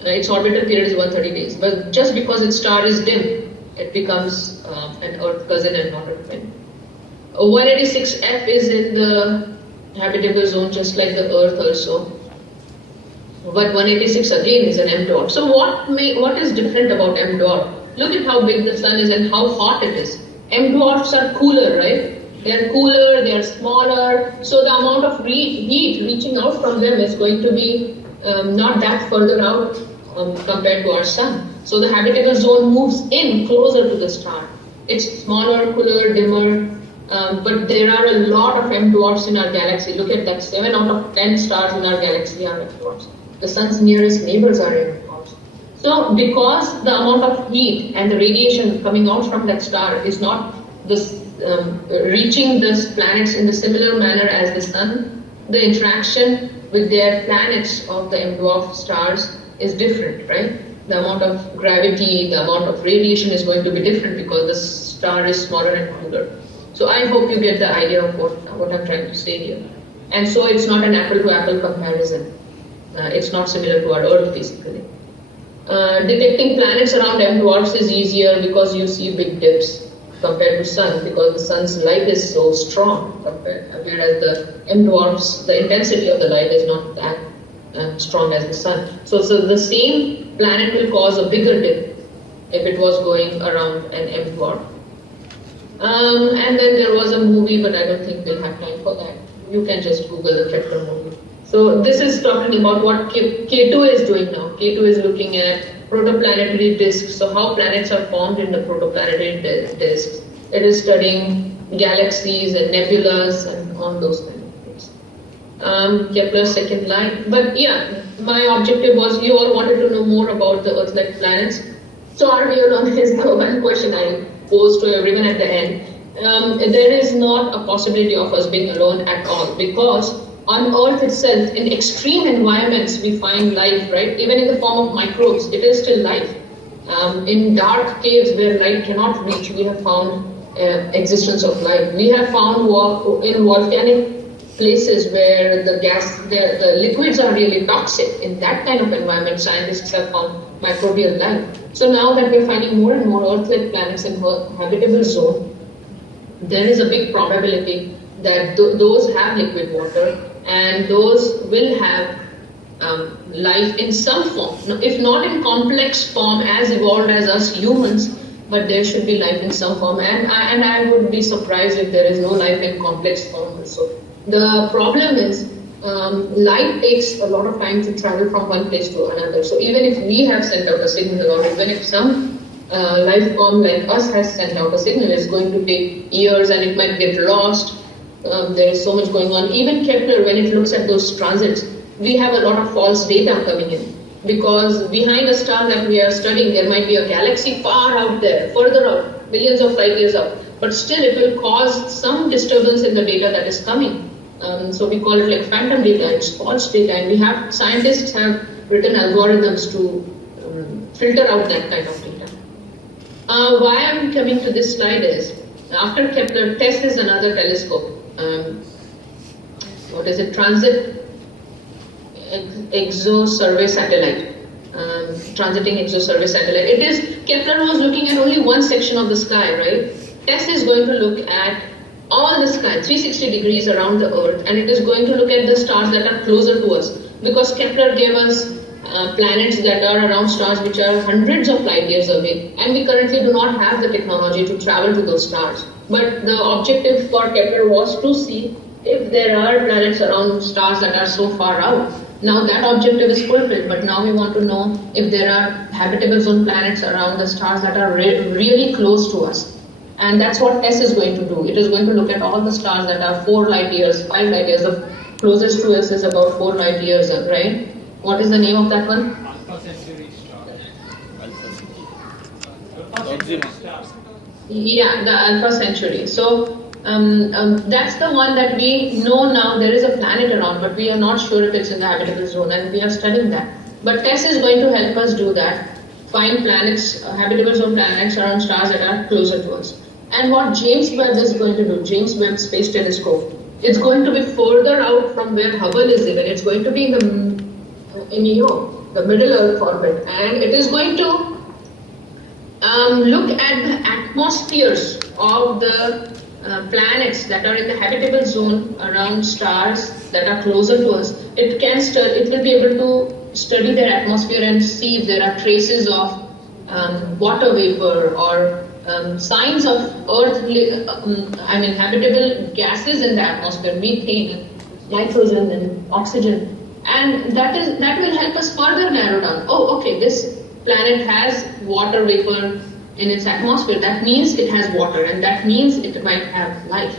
Its orbital period is 130 days. But just because its star is dim, it becomes an Earth cousin and not a twin. 186F is in the habitable zone, just like the Earth also. But 186 again is an M dwarf. So what is different about M dwarf? Look at how big the sun is and how hot it is. M dwarfs are cooler, right? They are cooler, they are smaller. So the amount of heat reaching out from them is going to be not that further out compared to our sun. So the habitable zone moves in closer to the star. It's smaller, cooler, dimmer. But there are a lot of M dwarfs in our galaxy. Look at that, 7 out of 10 stars in our galaxy are M dwarfs. The sun's nearest neighbors are M dwarfs. So because the amount of heat and the radiation coming out from that star is not reaching the planets in the similar manner as the sun, the interaction with their planets of the M dwarf stars is different, right? The amount of gravity, the amount of radiation is going to be different because the star is smaller and cooler. So I hope you get the idea of what I'm trying to say here. And so it's not an apple-to-apple comparison. It's not similar to our Earth, basically. Detecting planets around M dwarfs is easier because you see big dips compared to sun, because the sun's light is so strong whereas the M dwarfs, the intensity of the light is not that strong as the sun. So the same planet will cause a bigger dip if it was going around an M dwarf. And then there was a movie, but I don't think we'll have time for that. You can just Google the Kepler movie. So this is talking about what K2 is doing now. K2 is looking at protoplanetary disks. So how planets are formed in the protoplanetary disks. It is studying galaxies and nebulas and all those kind of things. Kepler's second line. But yeah, my objective was you all wanted to know more about the Earth-like planets. So are we alone is the one question I posed to everyone at the end. There is not a possibility of us being alone at all, because on Earth itself, in extreme environments, we find life, right? Even in the form of microbes, it is still life. In dark caves where light cannot reach, we have found existence of life. We have found in volcanic places where the liquids are really toxic. In that kind of environment, scientists have found microbial life. So now that we're finding more and more Earth-like planets in habitable zone, there is a big probability that those have liquid water and those will have life in some form. If not in complex form as evolved as us humans, but there should be life in some form. And I would be surprised if there is no life in complex form also. The problem is light takes a lot of time to travel from one place to another. So even if we have sent out a signal, or even if some life form like us has sent out a signal, it's going to take years and it might get lost. There is so much going on. Even Kepler, when it looks at those transits, we have a lot of false data coming in. Because behind a star that we are studying, there might be a galaxy far out there, further out, millions of light years out. But still it will cause some disturbance in the data that is coming. So we call it like phantom data, it's false data. And scientists have written algorithms to filter out that kind of data. Why I'm coming to this slide is, after Kepler, TESS is another telescope. What is it? Transit Exo-Survey Satellite. Transiting Exo-Survey Satellite. It is, Kepler was looking at only one section of the sky, right? TESS is going to look at all the sky, 360 degrees around the Earth, and it is going to look at the stars that are closer to us. Because Kepler gave us planets that are around stars which are hundreds of light years away, and we currently do not have the technology to travel to those stars. But the objective for Kepler was to see if there are planets around stars that are so far out Now that objective is fulfilled, but now we want to know if there are habitable zone planets around the stars that are really close to us. And that's what TESS is going to do. It is going to look at all the stars that are 4 light years, 5 light years. The closest to us is about 4 light years, right? What is the name of that one? Alpha Centauri star. Yeah, the Alpha Centauri. So that's the one that we know now there is a planet around, but we are not sure if it's in the habitable zone, and we are studying that. But TESS is going to help us do that, find planets, habitable zone planets around stars that are closer to us. And what James Webb is going to do, James Webb Space Telescope, it's going to be further out from where Hubble is even. It's going to be in the middle Earth orbit, and it is going to look at the atmospheres of the planets that are in the habitable zone around stars that are closer to us. It will be able to study their atmosphere and see if there are traces of water vapor or signs of habitable gases in the atmosphere, methane, nitrogen, and oxygen. And that will help us further narrow down. Oh, okay, this planet has water vapor in its atmosphere. That means it has water, and that means it might have life.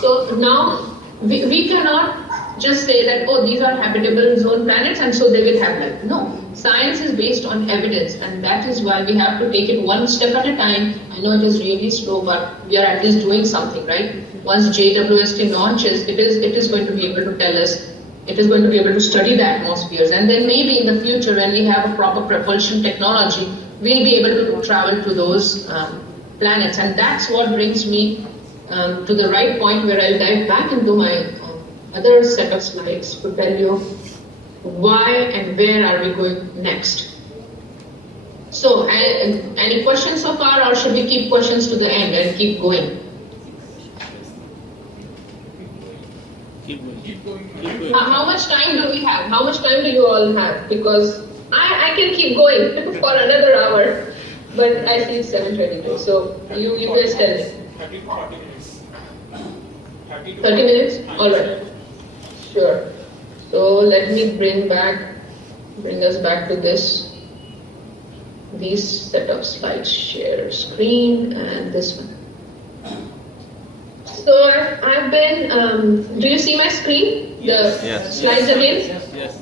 So now we cannot just say that, oh, these are habitable zone planets and so they will have life. No, science is based on evidence, and that is why we have to take it one step at a time. I know it is really slow, but we are at least doing something, right? Once JWST launches, it is going to be able to tell us, it is going to be able to study the atmospheres, and then maybe in the future when we have a proper propulsion technology, we'll be able to travel to those planets. And that's what brings me to the right point where I'll dive back into my other set of slides to tell you why and where are we going next. So, any questions so far, or should we keep questions to the end and keep going? Keep going. How much time do we have? How much time do you all have? Because I can keep going for another hour, but I see it's 7:22. So you guys tell me. 30 to 40 minutes. 30 minutes? All right. Sure. So let me bring us back to these set of slides. Share screen and this one. So I've been. Do you see my screen? Yes. Slides again? Yes.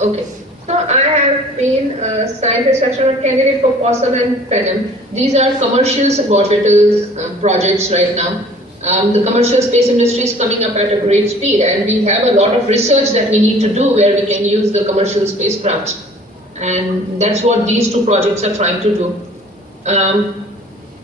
Okay. So I have been a scientist astronaut candidate for POSSUM and PENM. These are commercial suborbital projects right now. The commercial space industry is coming up at a great speed, and we have a lot of research that we need to do where we can use the commercial spacecraft. And that's what these two projects are trying to do.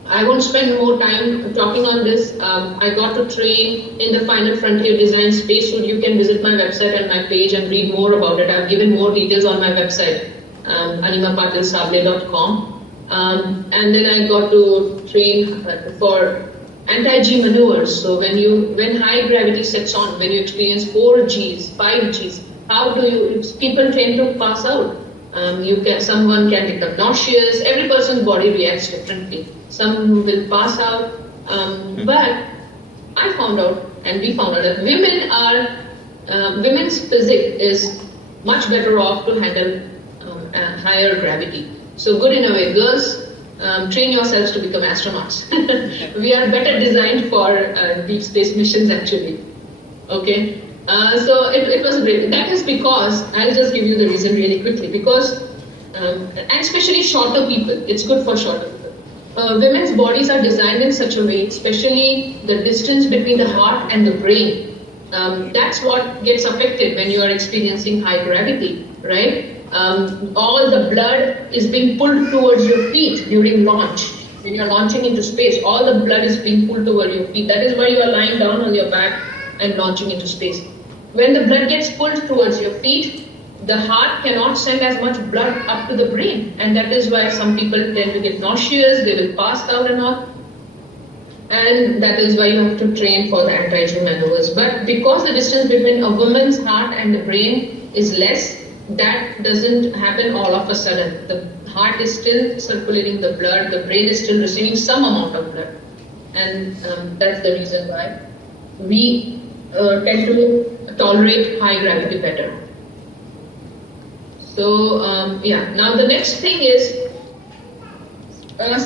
I won't spend more time talking on this. I got to train in the Final Frontier Design Spacesuit. You can visit my website and my page and read more about it. I've given more details on my website, animapatil-sabale.com. And then I got to train for anti-G maneuvers. So when high gravity sets on, when you experience 4Gs, 5Gs, how do you? People tend to pass out. Someone can become nauseous. Every person's body reacts differently. Some will pass out, but I found out, and we found out that women's physics is much better off to handle higher gravity. So good in a way, girls, train yourselves to become astronauts. We are better designed for deep space missions actually. Okay. So it was great. That is because, I'll just give you the reason really quickly, because, and especially shorter people, it's good for shorter people. Women's bodies are designed in such a way, especially the distance between the heart and the brain. That's what gets affected when you are experiencing high gravity, right? All the blood is being pulled towards your feet during launch. When you're launching into space, all the blood is being pulled toward your feet. That is why you are lying down on your back and launching into space. When the blood gets pulled towards your feet, the heart cannot send as much blood up to the brain, and that is why some people tend to get nauseous, they will pass out and all, and that is why you have to train for the anti-G maneuvers. But because the distance between a woman's heart and the brain is less, that doesn't happen all of a sudden. The heart is still circulating the blood, the brain is still receiving some amount of blood, and that's the reason why we tend to tolerate high gravity better. So yeah, now the next thing is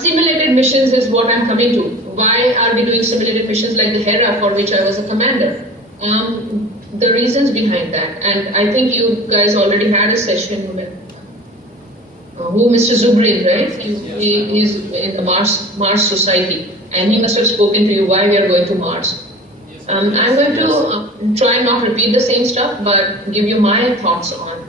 simulated missions is what I'm coming to. Why are we doing simulated missions like the Hera, for which I was a commander? The reasons behind that, and I think you guys already had a session with who Mr. Zubrin, right? He's in the Mars Society, and he must have spoken to you why we are going to Mars. I'm going to try not repeat the same stuff, but give you my thoughts on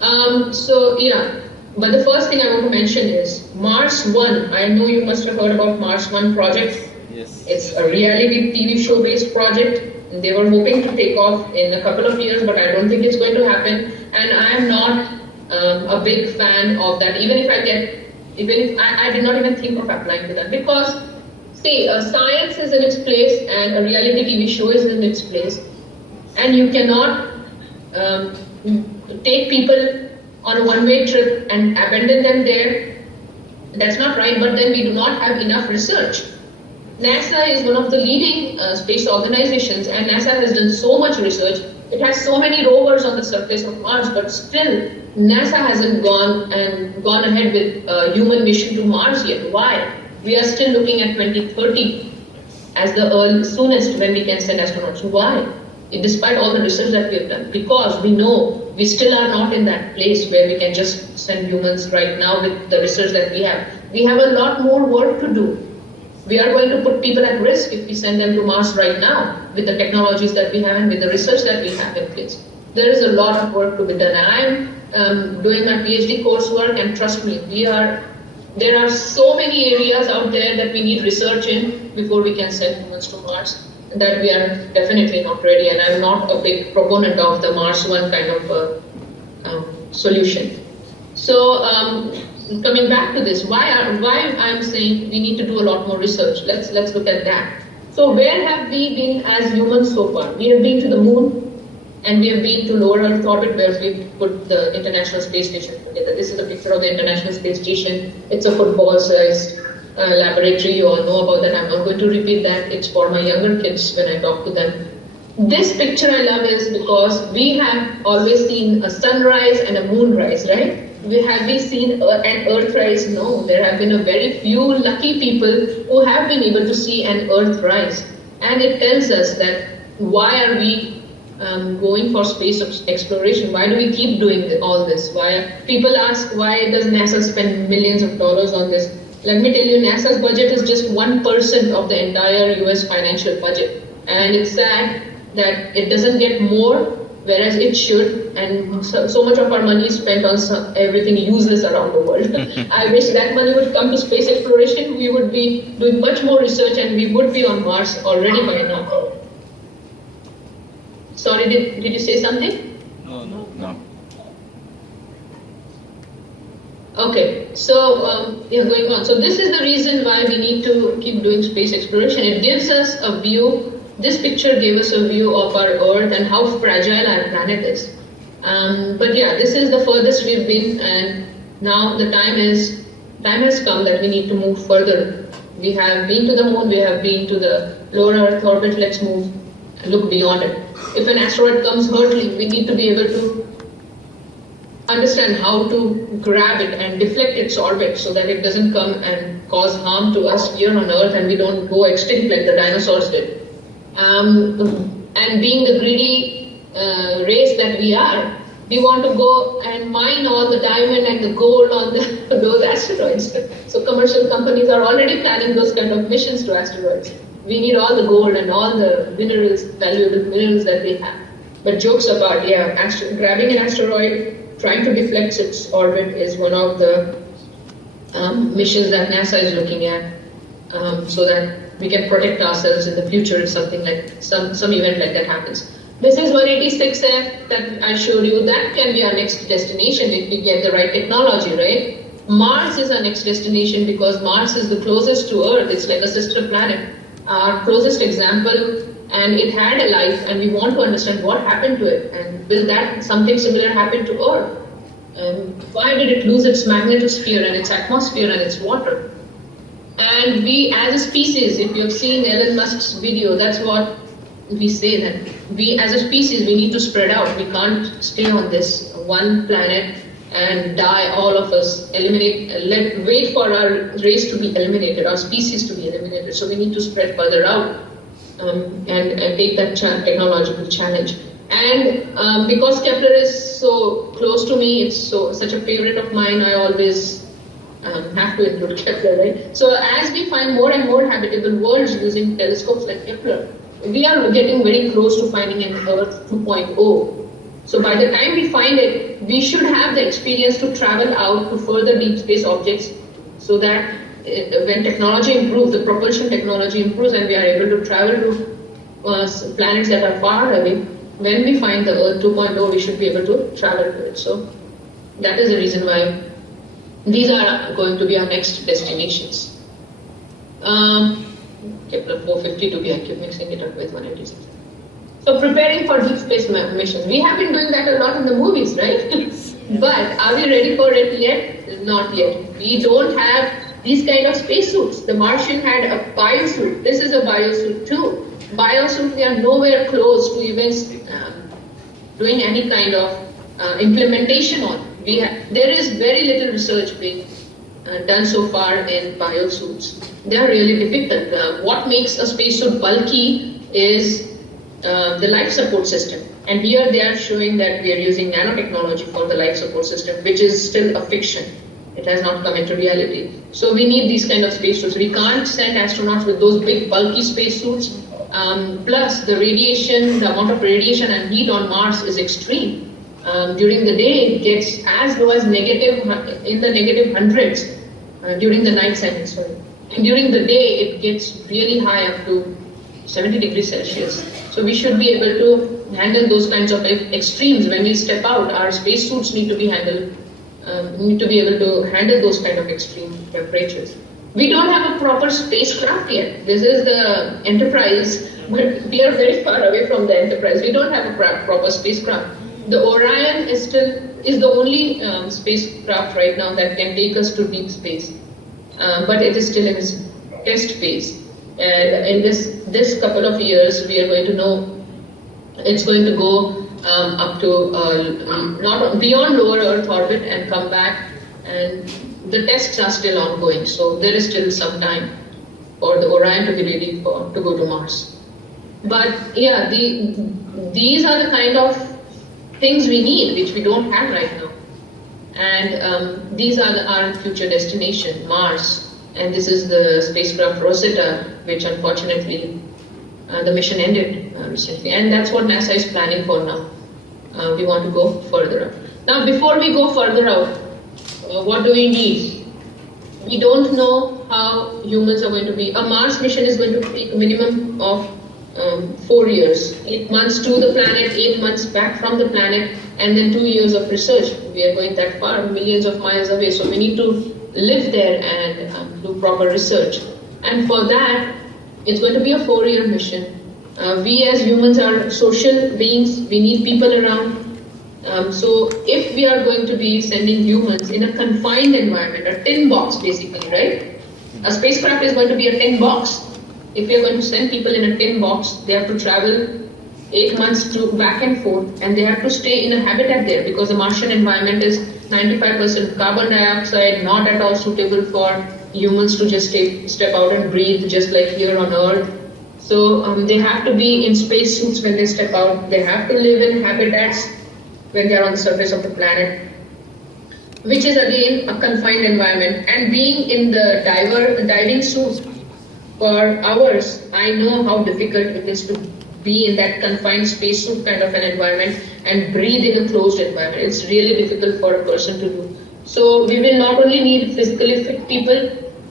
it. So yeah, but the first thing I want to mention is Mars One. I know you must have heard about Mars One project. Yes. It's a reality TV show based project. They were hoping to take off in a couple of years, but I don't think it's going to happen. And I am not a big fan of that. Even if I did not even think of applying to that, because see, science is in its place and a reality TV show is in its place, and you cannot take people on a one-way trip and abandon them there. That's not right. But then we do not have enough research. NASA is one of the leading space organizations, and NASA has done so much research. It has so many rovers on the surface of Mars, but still NASA hasn't gone ahead with a human mission to Mars yet. Why? We are still looking at 2030 as the soonest when we can send astronauts. Why? Despite all the research that we have done, because we know we still are not in that place where we can just send humans right now with the research that we have. We have a lot more work to do. We are going to put people at risk if we send them to Mars right now with the technologies that we have and with the research that we have in place. There is a lot of work to be done. I am doing my PhD coursework, and trust me, there are so many areas out there that we need research in before we can send humans to Mars, that we are definitely not ready, and I'm not a big proponent of the Mars One kind of solution. So coming back to this, why I'm saying we need to do a lot more research. Let's look at that. So where have we been as humans so far? We have been to the moon, and we have been to lower Earth orbit, where we put the International Space Station together. This is a picture of the International Space Station. It's a football-sized laboratory. You all know about that. I'm not going to repeat that. It's for my younger kids when I talk to them. This picture I love is because we have always seen a sunrise and a moonrise, right? Have we seen an Earthrise? No, there have been a very few lucky people who have been able to see an Earthrise. And it tells us that why are we going for space exploration? Why do we keep doing all this? Why people ask, why does NASA spend millions of dollars on this? Let me tell you, NASA's budget is just 1% of the entire US financial budget. And it's sad that it doesn't get more, whereas it should, and so much of our money is spent on everything useless around the world. I wish that money would come to space exploration. We would be doing much more research, and we would be on Mars already by now. Sorry, did you say something? No. Okay, so going on. So this is the reason why we need to keep doing space exploration. It gives us a view. This picture gave us a view of our Earth and how fragile our planet is. But yeah, this is the furthest we've been, and now the time has come that we need to move further. We have been to the moon, we have been to the lower Earth orbit. Let's move and look beyond it. If an asteroid comes hurtling, we need to be able to understand how to grab it and deflect its orbit so that it doesn't come and cause harm to us here on Earth, and we don't go extinct like the dinosaurs did. And being the greedy race that we are, we want to go and mine all the diamond and the gold on those asteroids. So commercial companies are already planning those kind of missions to asteroids. We need all the gold and all the minerals, valuable minerals that they have. But jokes about, grabbing an asteroid, trying to deflect its orbit is one of the missions that NASA is looking at, so that we can protect ourselves in the future if something like some event like that happens. This is 186F that I showed you. That can be our next destination if we get the right technology, right? Mars is our next destination because Mars is the closest to Earth. It's like a sister planet, our closest example, and it had a life, and we want to understand what happened to it, and will that something similar happen to Earth? Why did it lose its magnetosphere and its atmosphere and its water? And we as a species, if you have seen Elon Musk's video, that's what we say that we as a species, we need to spread out. We can't stay on this one planet and die, all of us, wait for our race to be eliminated, our species to be eliminated. So we need to spread further out and take that technological challenge. And because Kepler is so close to me, it's such a favorite of mine, I always have to include Kepler, right? So as we find more and more habitable worlds using telescopes like Kepler, we are getting very close to finding an Earth 2.0. So by the time we find it, we should have the experience to travel out to further deep space objects, so that when technology improves, the propulsion technology improves, and we are able to travel to planets that are far away, when we find the Earth 2.0, we should be able to travel to it. So that is the reason why these are going to be our next destinations. Kepler 450 to be, I keep mixing it up with 186. So preparing for deep space missions. We have been doing that a lot in the movies, right? But are we ready for it yet? Not yet. We don't have these kind of spacesuits. The Martian had a biosuit. This is a biosuit too. Biosuit, we are nowhere close to even doing any kind of implementation on. There is very little research being done so far in biosuits. They are really difficult. What makes a spacesuit bulky is the life support system. And here they are showing that we are using nanotechnology for the life support system, which is still a fiction. It has not come into reality. So we need these kind of spacesuits. We can't send astronauts with those big bulky spacesuits. Plus the radiation, the amount of radiation and heat on Mars is extreme. During the day it gets as low as in the negative hundreds during the night time, sorry. And during the day it gets really high, up to 70 degrees Celsius. So we should be able to handle those kinds of extremes. When we step out, our spacesuits need to be able to handle those kind of extreme temperatures. We don't have a proper spacecraft yet. This is the Enterprise, but we are very far away from the Enterprise. We don't have a proper spacecraft. The Orion is the only spacecraft right now that can take us to deep space, but it is still in its test phase. And in this couple of years, we are going to know it's going to go up to not beyond lower Earth orbit and come back, and the tests are still ongoing. So there is still some time for the Orion to be ready to go to Mars. But yeah, these are the kind of things we need, which we don't have right now. And these are our future destination, Mars. And this is the spacecraft Rosetta, which unfortunately the mission ended recently. And that's what NASA is planning for now. We want to go further out. Now, before we go further out, what do we need? We don't know how humans are going to be. A Mars mission is going to take a minimum of 4 years. 8 months to the planet, 8 months back from the planet, and then 2 years of research. We are going that far, millions of miles away. So we need to live there and do proper research. And for that, it's going to be a 4-year mission. We as humans are social beings. We need people around. So if we are going to be sending humans in a confined environment, a tin box basically, right? A spacecraft is going to be a tin box. If we are going to send people in a tin box, they have to travel 8 months to back and forth, and they have to stay in a habitat there, because the Martian environment is 95% carbon dioxide, not at all suitable for humans to just step out and breathe, just like here on Earth. So they have to be in spacesuits when they step out. They have to live in habitats when they are on the surface of the planet, which is again a confined environment. And being in the diving suit for hours, I know how difficult it is to be in that confined spacesuit kind of an environment and breathe in a closed environment. It's really difficult for a person to do. So we will not only need physically fit people,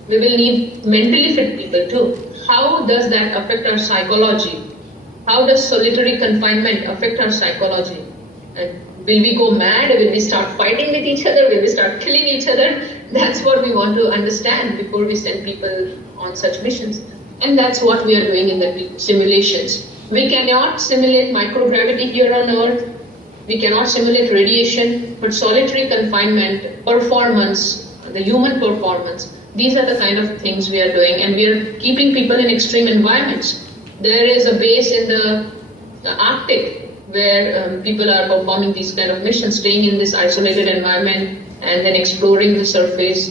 we will need mentally fit people too. How does that affect our psychology? How does solitary confinement affect our psychology? Will we go mad? Will we start fighting with each other? Will we start killing each other? That's what we want to understand before we send people on such missions. And that's what we are doing in the simulations. We cannot simulate microgravity here on Earth. We cannot simulate radiation, but solitary confinement, performance, the human performance, these are the kind of things we are doing, and we are keeping people in extreme environments. There is a base in the Arctic where people are performing these kind of missions, staying in this isolated environment and then exploring the surface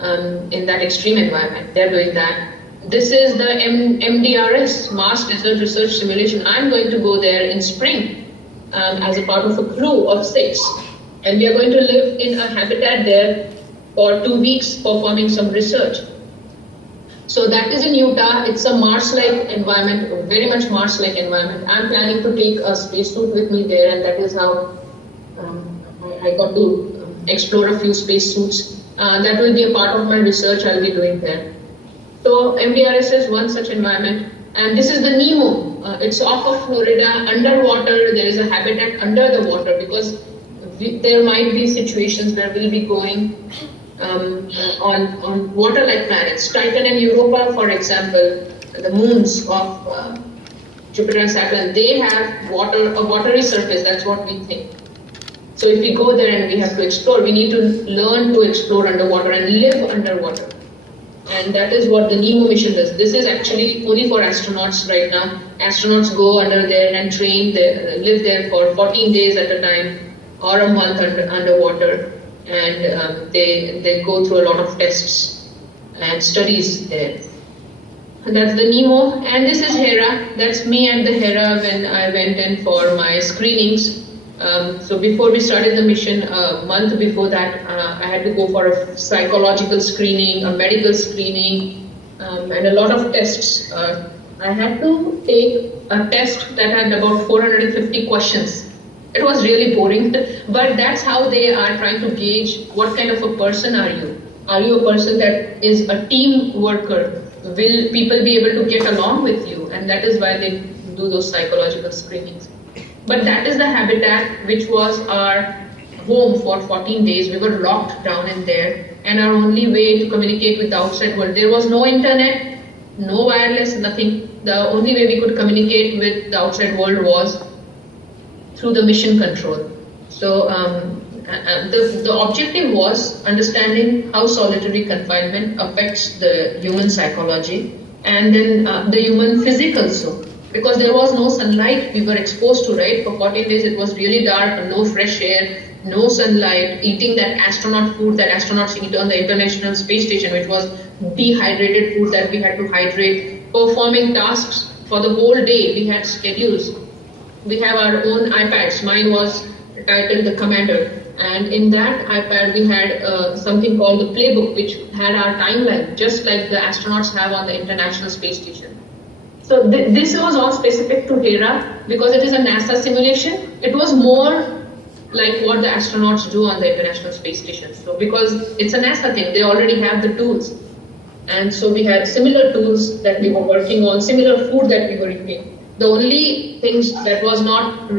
in that extreme environment. They're doing that. This is the MDRS, Mars Desert Research Simulation. I'm going to go there in spring as a part of a crew of 6. And we are going to live in a habitat there for 2 weeks performing some research. So that is in Utah. It's a Mars-like environment, very much Mars-like environment. I'm planning to take a spacesuit with me there, and that is how I got to explore a few spacesuits. That will be a part of my research I'll be doing there. So MDRS is one such environment, and this is the Nemo. It's off of Florida, underwater. There is a habitat under the water because there might be situations where we'll be going on water-like planets. Titan and Europa, for example, the moons of Jupiter and Saturn, they have a watery surface. That's what we think. So if we go there and we have to explore, we need to learn to explore underwater and live underwater. And that is what the Nemo mission does. This is actually only for astronauts right now. Astronauts go under there and train, live there for 14 days at a time or a month underwater. And they go through a lot of tests and studies there. And that's the Nemo. And this is Hera. That's me and the Hera when I went in for my screenings. So before we started the mission, a month before that, I had to go for a psychological screening, a medical screening, and a lot of tests. I had to take a test that had about 450 questions. It was really boring, but that's how they are trying to gauge what kind of a person are you. Are you a person that is a team worker? Will people be able to get along with you? And that is why they do those psychological screenings. But that is the habitat which was our home for 14 days. We were locked down in there, and our only way to communicate with the outside world, there was no internet, no wireless, nothing. The only way we could communicate with the outside world was through the mission control. So the objective was understanding how solitary confinement affects the human psychology and then the human physical soul. Because there was no sunlight we were exposed to, right? For 14 days it was really dark, no fresh air, no sunlight, eating that astronaut food that astronauts eat on the International Space Station, which was dehydrated food that we had to hydrate, performing tasks for the whole day. We had schedules. We have our own iPads. Mine was titled The Commander. And in that iPad we had something called the Playbook, which had our timeline, just like the astronauts have on the International Space Station. So this was all specific to Hera because it is a NASA simulation. It was more like what the astronauts do on the International Space Station. So because it's a NASA thing, they already have the tools. And so we had similar tools that we were working on, similar food that we were eating. The only things that was not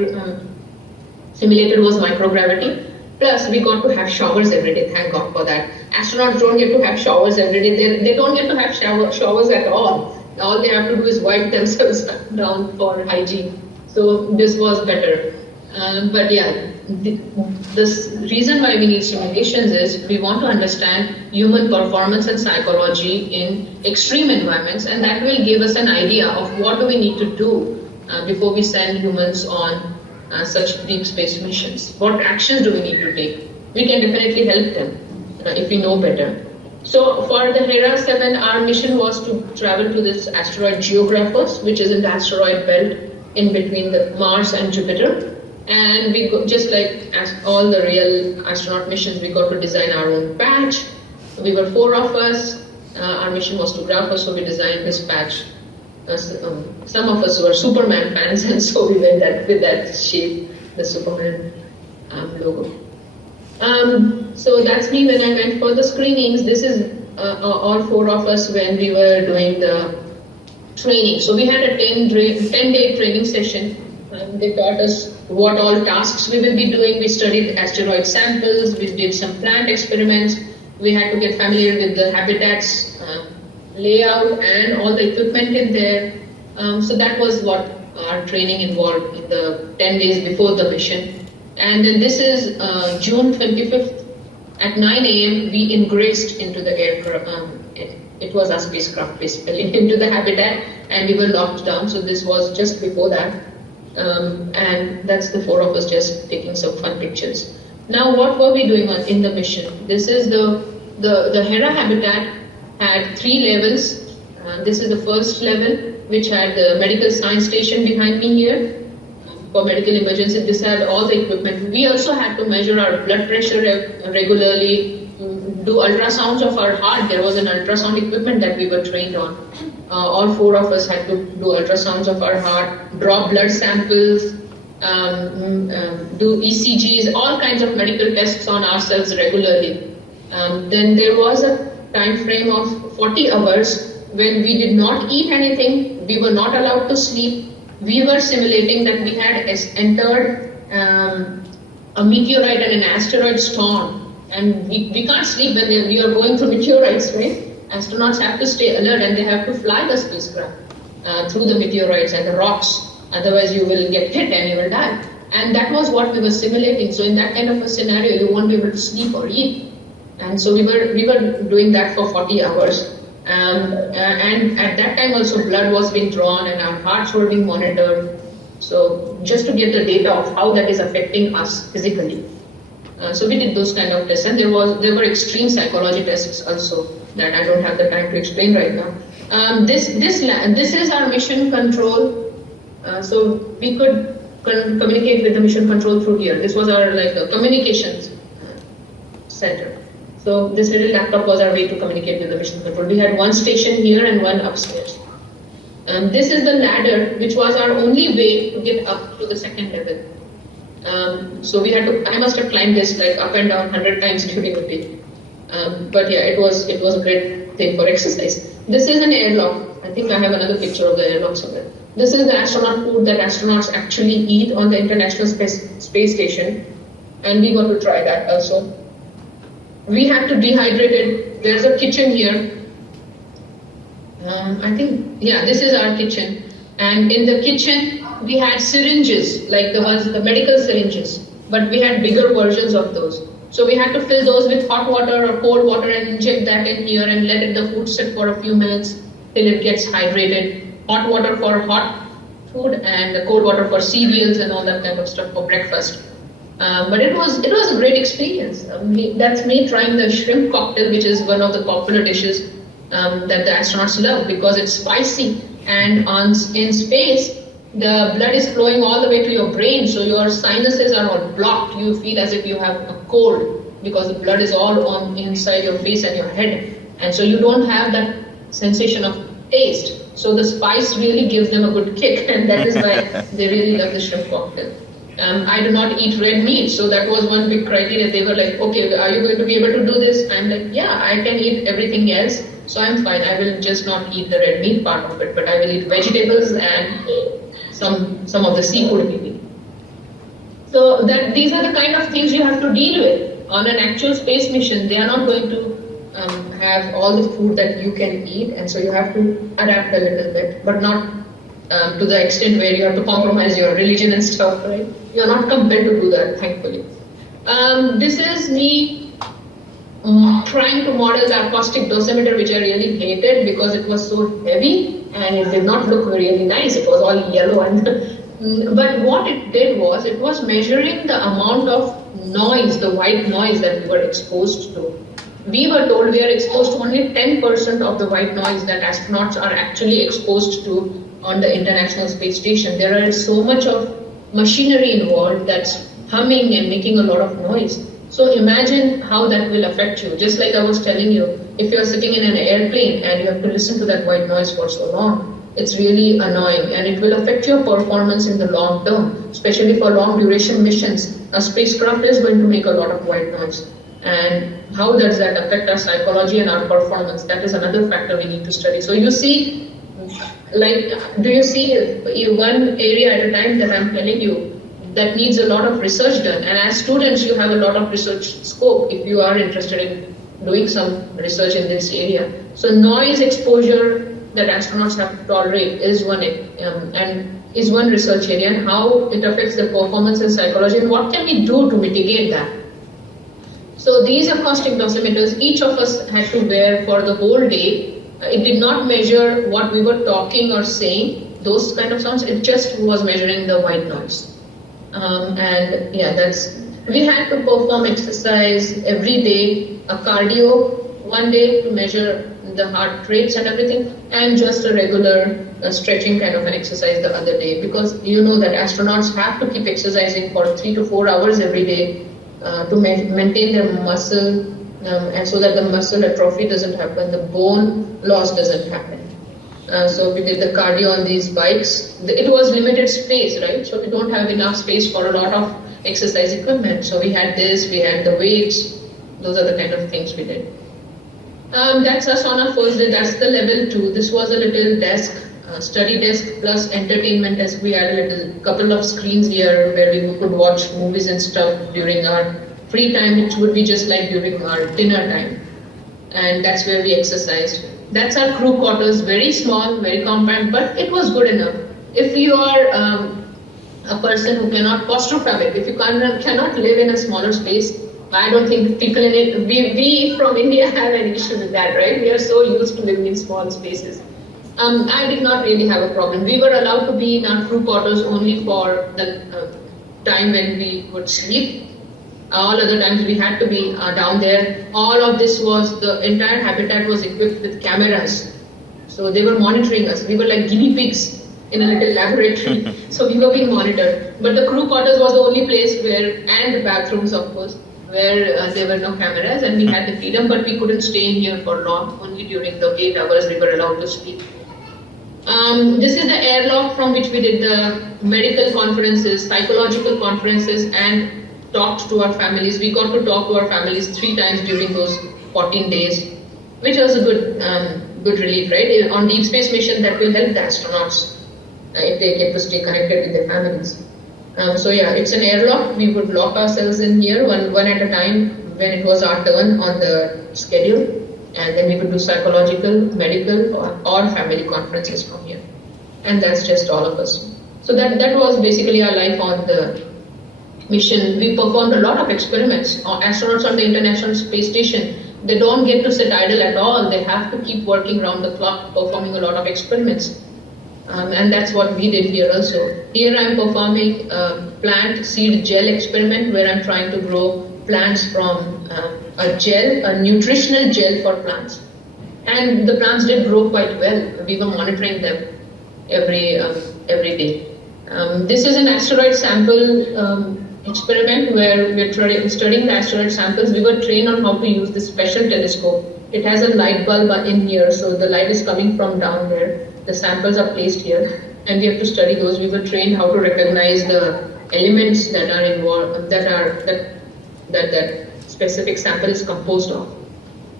simulated was microgravity. Plus, we got to have showers every day, thank God for that. Astronauts don't get to have showers every day. They don't get to have showers at all. All they have to do is wipe themselves down for hygiene. So this was better. But yeah, the reason why we need simulations is we want to understand human performance and psychology in extreme environments, and that will give us an idea of what do we need to do before we send humans on such deep space missions. What actions do we need to take? We can definitely help them if we know better. So for the Hera 7, our mission was to travel to this asteroid Geographus, which is in the asteroid belt in between the Mars and Jupiter. And we go, just like as all the real astronaut missions, we got to design our own patch. We were 4 of us. Our mission was to graph us, so we designed this patch. Some of us were Superman fans, and so we went with that shape, the Superman logo. So that's me when I went for the screenings. This is all 4 of us when we were doing the training. So we had a 10-day training session. They taught us what all tasks we will be doing. We studied asteroid samples. We did some plant experiments. We had to get familiar with the habitats, layout, and all the equipment in there. So that was what our training involved in the 10 days before the mission. And then this is June 25th, At 9 a.m., we ingressed into the aircraft. It was our spacecraft basically into the habitat, and we were locked down. So this was just before that, and that's the four of us just taking some fun pictures. Now, what were we doing in the mission? This is the Hera habitat had 3 levels. This is the first level, which had the medical science station behind me here for medical emergency. This had all the equipment. We also had to measure our blood pressure regularly, do ultrasounds of our heart. There was an ultrasound equipment that we were trained on. All 4 of us had to do ultrasounds of our heart, draw blood samples, do ECGs, all kinds of medical tests on ourselves regularly. Then there was a time frame of 40 hours when we did not eat anything, we were not allowed to sleep. We were simulating that we had entered a meteorite and an asteroid storm, and we can't sleep when we are going through meteorites, right? Astronauts have to stay alert and they have to fly the spacecraft through the meteorites and the rocks, otherwise you will get hit and you will die. And that was what we were simulating. So in that kind of a scenario, you won't be able to sleep or eat. And so we were doing that for 40 hours. And at that time also blood was being drawn and our hearts were being monitored. So just to get the data of how that is affecting us physically. So we did those kind of tests, and there were extreme psychology tests also that I don't have the time to explain right now. This is our mission control. So we could communicate with the mission control through here. This was our communications center. So this little laptop was our way to communicate with the mission control. We had one station here and one upstairs. This is the ladder, which was our only way to get up to the second level. So I must have climbed this up and down 100 times during the day. But yeah, it was a great thing for exercise. This is an airlock. I think I have another picture of the airlock somewhere. This is the astronaut food that astronauts actually eat on the International Space Station. And we got to try that also. We had to dehydrate it. There's a kitchen here. This is our kitchen. And in the kitchen, we had syringes, like the medical syringes, but we had bigger versions of those. So we had to fill those with hot water or cold water and inject that in here and let the food sit for a few minutes till it gets hydrated. Hot water for hot food and the cold water for cereals and all that kind of stuff for breakfast. But it was a great experience. That's me trying the shrimp cocktail, which is one of the popular dishes that the astronauts love because it's spicy. And in space, the blood is flowing all the way to your brain, so your sinuses are all blocked. You feel as if you have a cold because the blood is all inside your face and your head. And so you don't have that sensation of taste. So the spice really gives them a good kick, and that is why they really love the shrimp cocktail. I do not eat red meat, so that was one big criteria. They were like, okay, are you going to be able to do this? I'm like, yeah, I can eat everything else, so I'm fine. I will just not eat the red meat part of it, but I will eat vegetables and some of the seafood maybe. So these are the kind of things you have to deal with. On an actual space mission, they are not going to have all the food that you can eat, and so you have to adapt a little bit, but not to the extent where you have to compromise your religion and stuff, right? You're not compelled to do that, thankfully. This is me trying to model the acoustic dosimeter, which I really hated because it was so heavy and it did not look really nice. It was all yellow but what it did was, it was measuring the amount of noise, the white noise that we were exposed to. We were told we are exposed to only 10% of the white noise that astronauts are actually exposed to on the International Space Station. There is so much of machinery involved that's humming and making a lot of noise. So imagine how that will affect you. Just like I was telling you, if you're sitting in an airplane and you have to listen to that white noise for so long, it's really annoying and it will affect your performance in the long term, especially for long duration missions. A spacecraft is going to make a lot of white noise. And how does that affect our psychology and our performance? That is another factor we need to study. So you see, do you see one area at a time that I'm telling you that needs a lot of research done? And as students, you have a lot of research scope if you are interested in doing some research in this area. So noise exposure that astronauts have to tolerate is one research area, and how it affects the performance and psychology, and what can we do to mitigate that? So these acoustic dosimeters, each of us had to wear for the whole day. It did not measure what we were talking or saying, those kind of sounds. It just was measuring the white noise. And yeah, we had to perform exercise every day, a cardio one day to measure the heart rates and everything, and just a regular stretching kind of an exercise the other day, because you know that astronauts have to keep exercising for 3 to 4 hours every day to maintain their muscle, and so that the muscle atrophy doesn't happen, the bone loss doesn't happen. So we did the cardio on these bikes. It was limited space, right? So we don't have enough space for a lot of exercise equipment. So we had this, we had the weights. Those are the kind of things we did. That's us on our first day. That's the level 2. This was a little desk, study desk plus entertainment desk. We had a couple of screens here where we could watch movies and stuff during our free time, which would be just like during our dinner time. And that's where we exercised. That's our crew quarters, very small, very compact, but it was good enough. If you are a person who cannot claustrophobic, if you cannot live in a smaller space, I don't think people in it, we from India have an issue with that, right? We are so used to living in small spaces. I did not really have a problem. We were allowed to be in our crew quarters only for the time when we would sleep. All other times we had to be down there. All of this the entire habitat was equipped with cameras. So they were monitoring us. We were like guinea pigs in a little laboratory. So we were being monitored. But the crew quarters was the only place and the bathrooms of course, where there were no cameras and we had the freedom, but we couldn't stay in here for long. Only during the 8 hours we were allowed to sleep. This is the airlock from which we did the medical conferences, psychological conferences, and talked to our families. We got to talk to our families 3 times during those 14 days, which was a good relief, right? On deep space mission, that will help the astronauts if they get to stay connected with their families. So yeah, it's an airlock. We would lock ourselves in here one at a time when it was our turn on the schedule, and then we could do psychological, medical, or family conferences from here. And that's just all of us. So that was basically our life on the mission. We performed a lot of experiments. Astronauts on the International Space Station, they don't get to sit idle at all. They have to keep working around the clock, performing a lot of experiments. And that's what we did here also. Here I'm performing a plant seed gel experiment where I'm trying to grow plants from a nutritional gel for plants. And the plants did grow quite well. We were monitoring them every day. This is an asteroid sample experiment where we're studying the asteroid samples. We were trained on how to use this special telescope. It has a light bulb in here, so the light is coming from down there. The samples are placed here, and we have to study those. We were trained how to recognize the elements that are involved, that specific sample is composed of.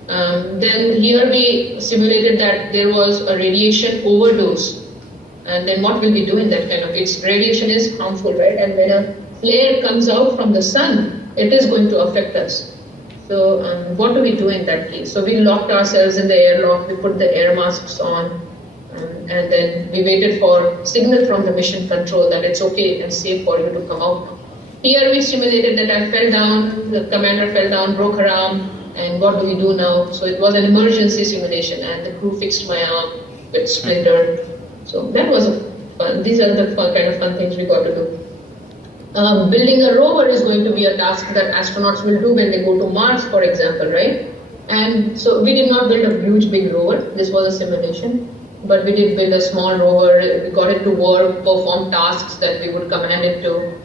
Then here we simulated that there was a radiation overdose, and then what will we do in that kind of? Radiation is harmful, right? And when a flare comes out from the sun, it is going to affect us. So what do we do in that case? So we locked ourselves in the airlock. We put the air masks on. And then we waited for signal from the mission control that it's okay and safe for you to come out. Here we simulated that I fell down, the commander fell down, broke her arm, and what do we do now? So it was an emergency simulation, and the crew fixed my arm with splinter. So that was fun. These are the kind of fun things we got to do. Building a rover is going to be a task that astronauts will do when they go to Mars, for example, right? And so we did not build a huge big rover. This was a simulation. But we did build a small rover. We got it to work, perform tasks that we would command it to.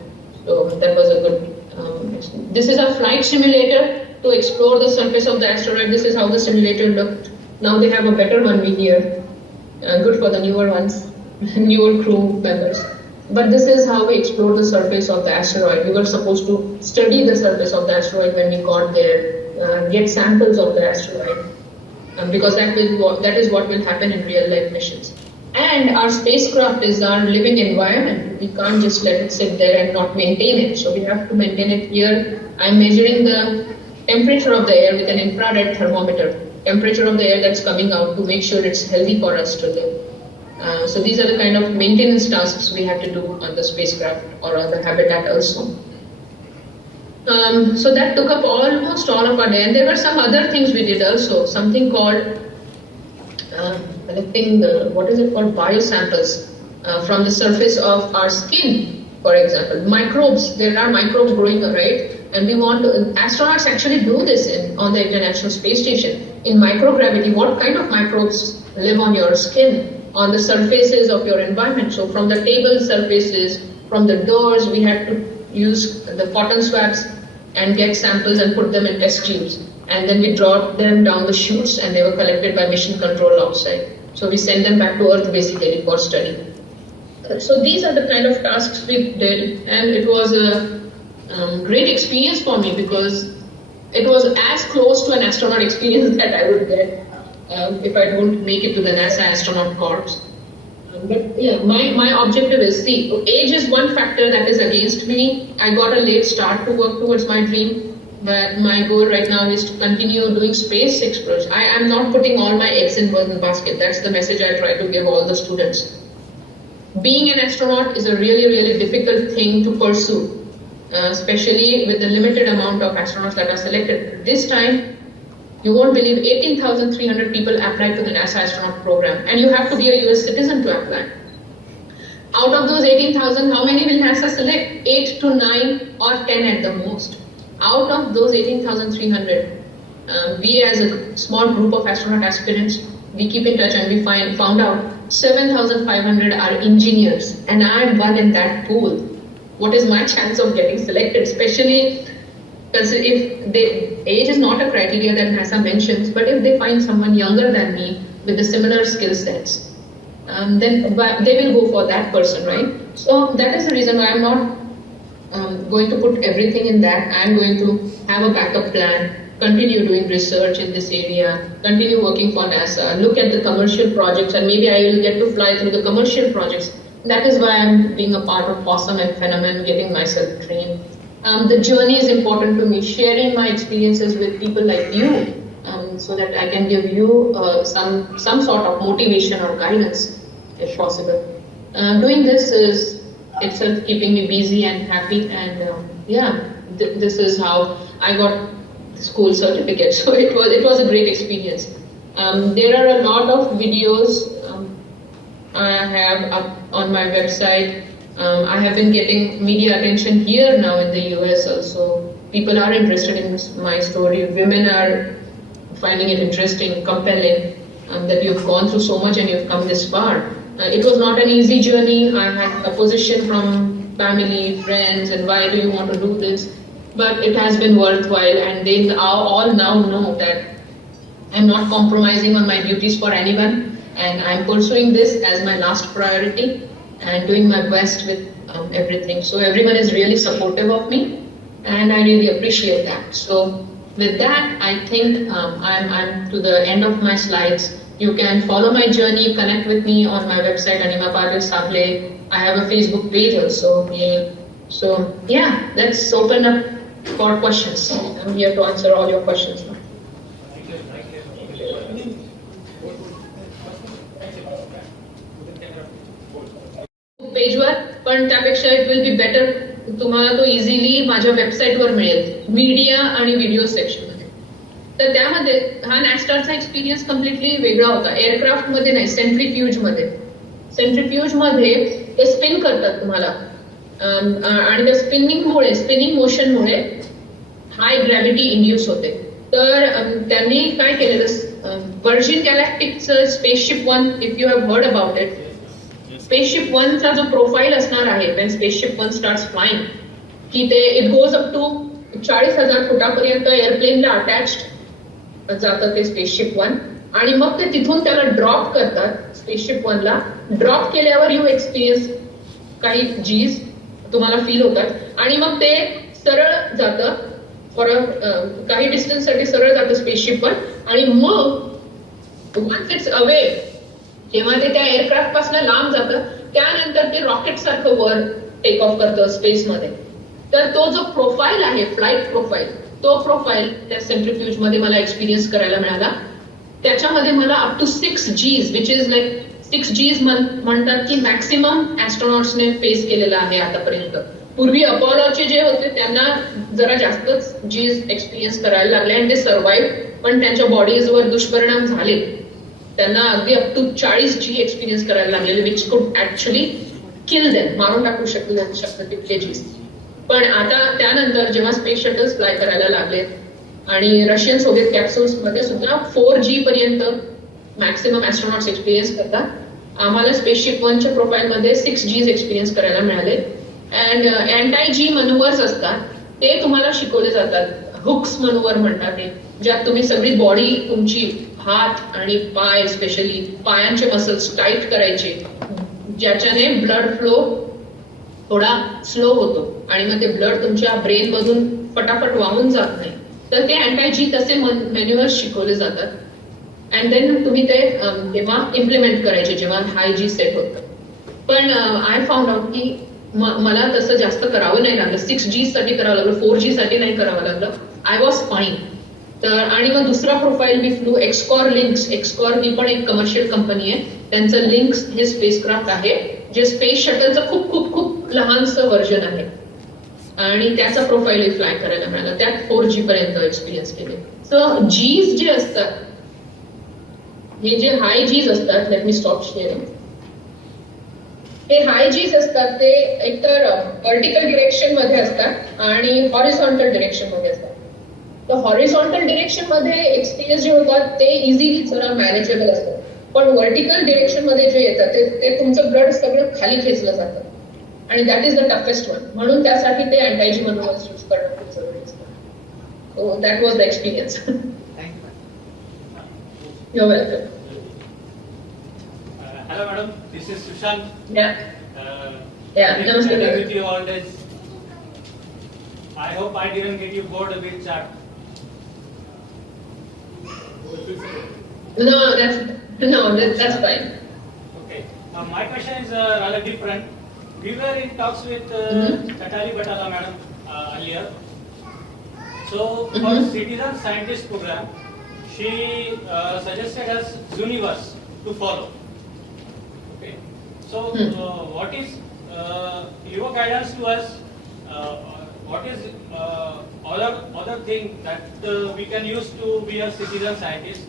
So that was a good. This is a flight simulator to explore the surface of the asteroid. This is how the simulator looked. Now they have a better one here. Good for the newer ones, newer crew members. But this is how we explored the surface of the asteroid. We were supposed to study the surface of the asteroid when we got there, get samples of the asteroid. Because that is what will happen in real life missions. And our spacecraft is our living environment. We can't just let it sit there and not maintain it. So we have to maintain it here. I'm measuring the temperature of the air with an infrared thermometer. Temperature of the air that's coming out to make sure it's healthy for us to live. So these are the kind of maintenance tasks we have to do on the spacecraft or on the habitat also. So that took up almost all of our day, and there were some other things we did also. Something called collecting the biosamples from the surface of our skin, for example. Microbes, there are microbes growing, right? And we want to, astronauts actually do this on the International Space Station. In microgravity, what kind of microbes live on your skin, on the surfaces of your environment? So from the table surfaces, from the doors, we had to use the cotton swabs and get samples and put them in test tubes. And then we dropped them down the chutes and they were collected by mission control outside. So we sent them back to Earth basically for study. So these are the kind of tasks we did, and it was a great experience for me because it was as close to an astronaut experience that I would get if I don't make it to the NASA astronaut corps. But yeah, my objective is, see, age is one factor that is against me. I got a late start to work towards my dream, but my goal right now is to continue doing space exploration. I am not putting all my eggs in one basket. That's the message I try to give all the students. Being an astronaut is a really, really difficult thing to pursue, especially with the limited amount of astronauts that are selected. This time, you won't believe 18,300 people applied to the NASA astronaut program, and you have to be a US citizen to apply. Out of those 18,000, how many will NASA select? 8 to 9 or 10 at the most. Out of those 18,300, we as a small group of astronaut aspirants, we keep in touch and we found out 7,500 are engineers, and I am one in that pool. What is my chance of getting selected? Especially because if age is not a criteria that NASA mentions, but if they find someone younger than me with the similar skill sets, then they will go for that person, right? So that is the reason why I'm not going to put everything in that. I'm going to have a backup plan, continue doing research in this area, continue working for NASA, look at the commercial projects, and maybe I will get to fly through the commercial projects. That is why I'm being a part of Possum and Phenomenon, getting myself trained. The journey is important to me, sharing my experiences with people like you, so that I can give you some sort of motivation or guidance, if possible. Doing this is itself keeping me busy and happy, and this is how I got the school certificate. So it was a great experience. There are a lot of videos I have up on my website. I have been getting media attention here now in the US also. People are interested in my story. Women are finding it interesting, compelling, that you've gone through so much and you've come this far. It was not an easy journey. I had opposition from family, friends, and why do you want to do this? But it has been worthwhile, and they all now know that I'm not compromising on my duties for anyone, and I'm pursuing this as my last priority and doing my best with everything. So everyone is really supportive of me, and I really appreciate that. So with that, I think I'm to the end of my slides. You can follow my journey, connect with me on my website, Anima Patil-Sabale. I have a Facebook page also. So yeah, let's open up for questions. I'm here to answer all your questions now. पेजवर, पण त्यापेक्षा it will be better तुम्हाला तो easily माझ्या वेबसाईटवर मिळेल, media आणि video section मध्ये. तर त्यामध्ये हा नॅस्टारचा एक्सपिरियन्स कम्प्लिटली वेगळा होता. एअरक्राफ्ट मध्ये नाही, सेंट्रीफ्यूज मध्ये. सेंट्रीफ्यूज मध्ये ते स्पिन करतात तुम्हाला, आणि त्या स्पिनिंग मोशनमुळे हाय ग्रॅव्हिटी इंड्यूस होते. तर त्यांनी काय केलेलं, व्हर्जिन गॅलॅक्टिकचं spaceship 1, if you have heard about it, spaceship 1 चा जो प्रोफाईल असणार आहे, when स्पेसशिप 1 starts flying, की ते इट गोज अप टू 40,000 फुटापर्यंत एअरप्लेनला अटॅच्ड जातं ते स्पेसशिप 1, आणि मग ते तिथून त्याला ड्रॉप करतात. स्पेसशिप 1 ला ड्रॉप केल्यावर यू एक्सपिरियन्स काही जीज तुम्हाला फील होतात, आणि मग ते सरळ जातं फॉर काही डिस्टन्स साठी सरळ जातं स्पेसशिप 1, आणि मग वन्स इट्स अवे, जेव्हा ते त्या एअरक्राफ्ट पासून लांब जातं, त्यानंतर ते रॉकेट सारखं वर टेक ऑफ करतं स्पेसमध्ये. तर तो जो प्रोफाईल आहे, फ्लाईट प्रोफाईल, तो प्रोफाईल त्या सेंट्रीफ्यूज मध्ये मला एक्सपिरियन्स करायला मिळाला. त्याच्यामध्ये मला up to 6 Gs, which is like 6 Gs म्हणतात की मॅक्सिमम ऍस्ट्रॉनॉट्सने फेस केलेला आहे आतापर्यंत. पूर्वी अपोलोचे जे होते त्यांना जरा जास्तच जीज एक्सपिरियन्स करायला लागले आणि ते सर्व्हाइव्ह, पण त्यांच्या बॉडीजवर दुष्परिणाम झाले. त्यांना अगदी अप टू 40 जी एक्सपिरियन्स करायला लागलेले, which could actually kill them, मारून टाकू शकतात तिथले जीज. पण आता त्यानंतर जेव्हा स्पेस शटल्स फ्लाय करायला लागले आणि रशियन सोव्हिएत कॅप्सूल्स मध्ये सुद्धा 4G पर्यंत मॅक्सिमम ऍस्ट्रॉनॉट्स एक्सपिरियन्स करतात. आम्हाला स्पेसशिप 1च्या प्रोफाईलमध्ये 6Gs एक्सपिरियन्स करायला मिळाले. अँड अँटाय जी मनोवर्स असतात ते तुम्हाला शिकवले जातात. हुक्स मनोवर म्हणतात ते, ज्यात तुम्ही सगळी बॉडी तुमची हात आणि पाय, स्पेशली पायांचे मसल्स टाईट करायचे, ज्याच्याने ब्लड फ्लो थोडा स्लो होतो आणि मग ते ब्लड तुमच्या ब्रेन मधून फटाफट वाहून जात नाही. तर ते अँटायजी तसे मॅन्युअर्स शिकवले जातात. अँड देन तुम्ही ते तेव्हा इम्प्लिमेंट करायचे जेव्हा हाय जी सेट होतं. पण आय फाउंड आउट की मला तसं जास्त करावं नाही लागलं. 6G साठी करावं लागलं, 4G साठी नाही करावं लागलं. I was fine. तर आणि मग दुसरा प्रोफाईल मी फ्लू एक्सकॉर लिंक्स. एक्सकॉर ही पण एक कमर्शियल कंपनी आहे. त्यांचं लिंक्स हे स्पेसक्राफ्ट आहे जे स्पेस शटलचं खूप खूप खूप लहानसं व्हर्जन आहे आणि त्याचा प्रोफाईल फ्लाय करायला मिळाला. त्यात 4G पर्यंत एक्सपिरियन्स केले. सो जीज जे असतात, हे जे हाय जीज असतात, लेट मी स्टॉप शेअरिंग. हे हाय जीज असतात ते एकतर व्हर्टिकल डिरेक्शन मध्ये असतात आणि हॉरिझॉन्टल डिरेक्शन मध्ये असतात. तर हॉरिझॉन्टल डिरेक्शन मध्ये एक्सपिरियन्स जे होतात ते इझिली जरा मॅनेजेबल असतात. पण व्हर्टिकल डिरेक्शन मध्ये जे येतात ते तुमचं ब्लड सगळं खाली खेचलं जातं आणि that is the toughest one. म्हणून त्यासाठी ते अँटायजी मनोवर्स यूज करणं खूप जरुरी असतं. So that was the experience. You're welcome. Hello, madam. This is Sushant. Yeah. Yeah. Namaste. With you all days. I hope I didn't get you bored with chat. No, that's fine. Okay. My question is rather different. We were in talks with Patil-Sabale madam earlier. So for citizen scientist program, she suggested us Universe to follow. Okay. So what is your guidance to us? What is other thing that we can use to be a citizen scientist?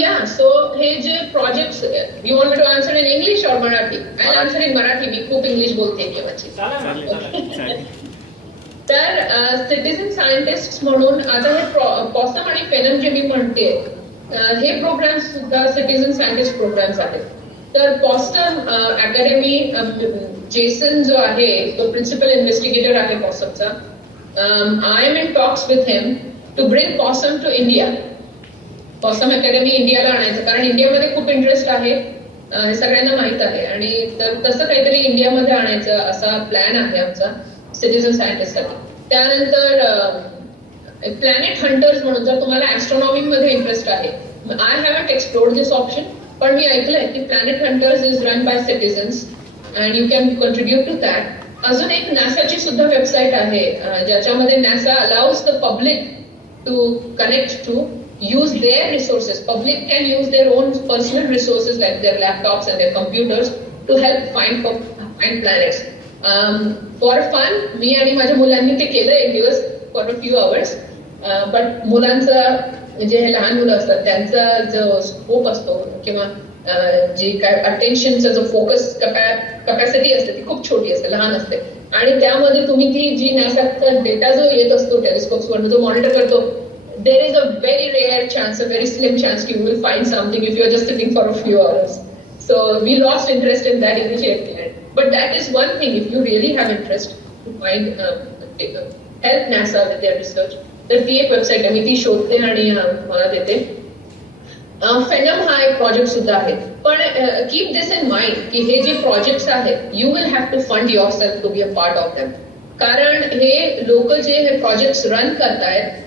Yeah. So हे जे projects, you want me to answer in English or Marathi? I'll answer in Marathi. मी खूप English बोलते केव्हाची. चालेल. तर citizen scientist म्हणून आता हे POSSUM आणि फेनम जे मी म्हणते हे प्रोग्राम्स सुद्धा सिटीजन सायंटिस्ट प्रोग्राम्स आहेत. तर पॉसम अकॅडमी, जेसन जो आहे तो प्रिन्सिपल इन्व्हेस्टिगेटर आहे पॉसमचा. I am in talks with him to bring Possum to India. Possum academy इंडियाला आणायचं, कारण इंडियामध्ये खूप इंटरेस्ट आहे, हे सगळ्यांना माहित आहे. आणि तर तसं काहीतरी इंडियामध्ये आणायचं असा प्लॅन आहे आमचा सिटीजन सायंटिस्टसाठी. त्यानंतर प्लॅनेट हंटर्स म्हणून, जर तुम्हाला ऍस्ट्रॉनॉमी मध्ये इंटरेस्ट आहे, I haven't explored this option, पण मी ऐकलंय की planet hunters is run by citizens and you can contribute to that. अजून एक नासाची सुद्धा वेबसाईट आहे ज्याच्यामध्ये NASA allows the public to connect to use their resources. Public can use their own personal resources like their laptops and their computers to help find planets. For fun, मी आणि माझ्या मुलांनी ते केलं एक दिवस for a few hours. But मुलांचं जे लहान मुलं असतात त्यांचा जो स्कोप असतो किंवा जी काय अटेन्शनचा जो फोकस कॅपॅसिटी असते ती खूप छोटी असते, लहान असते. आणि त्यामध्ये तुम्ही ती जी नासाचा डेटा जो येत असतो टेलिस्कोप्सवर जो मॉनिटर करतो, there is a very rare chance, a very slim chance you will find something if you are just sitting for a few hours. So we lost interest in that initiative. But that is one thing, if you really have interest to find, help NASA with their research, तर ती एक website आहे, मी ती शोधते आणि मला देते. फेनम हा एक प्रोजेक्ट सुद्धा आहे. पण कीप दिस इन माइंड की हे जे प्रोजेक्ट्स आहेत, you will have to fund yourself to be a part of them. कारण हे लोक जे हे प्रोजेक्ट्स रन करतायत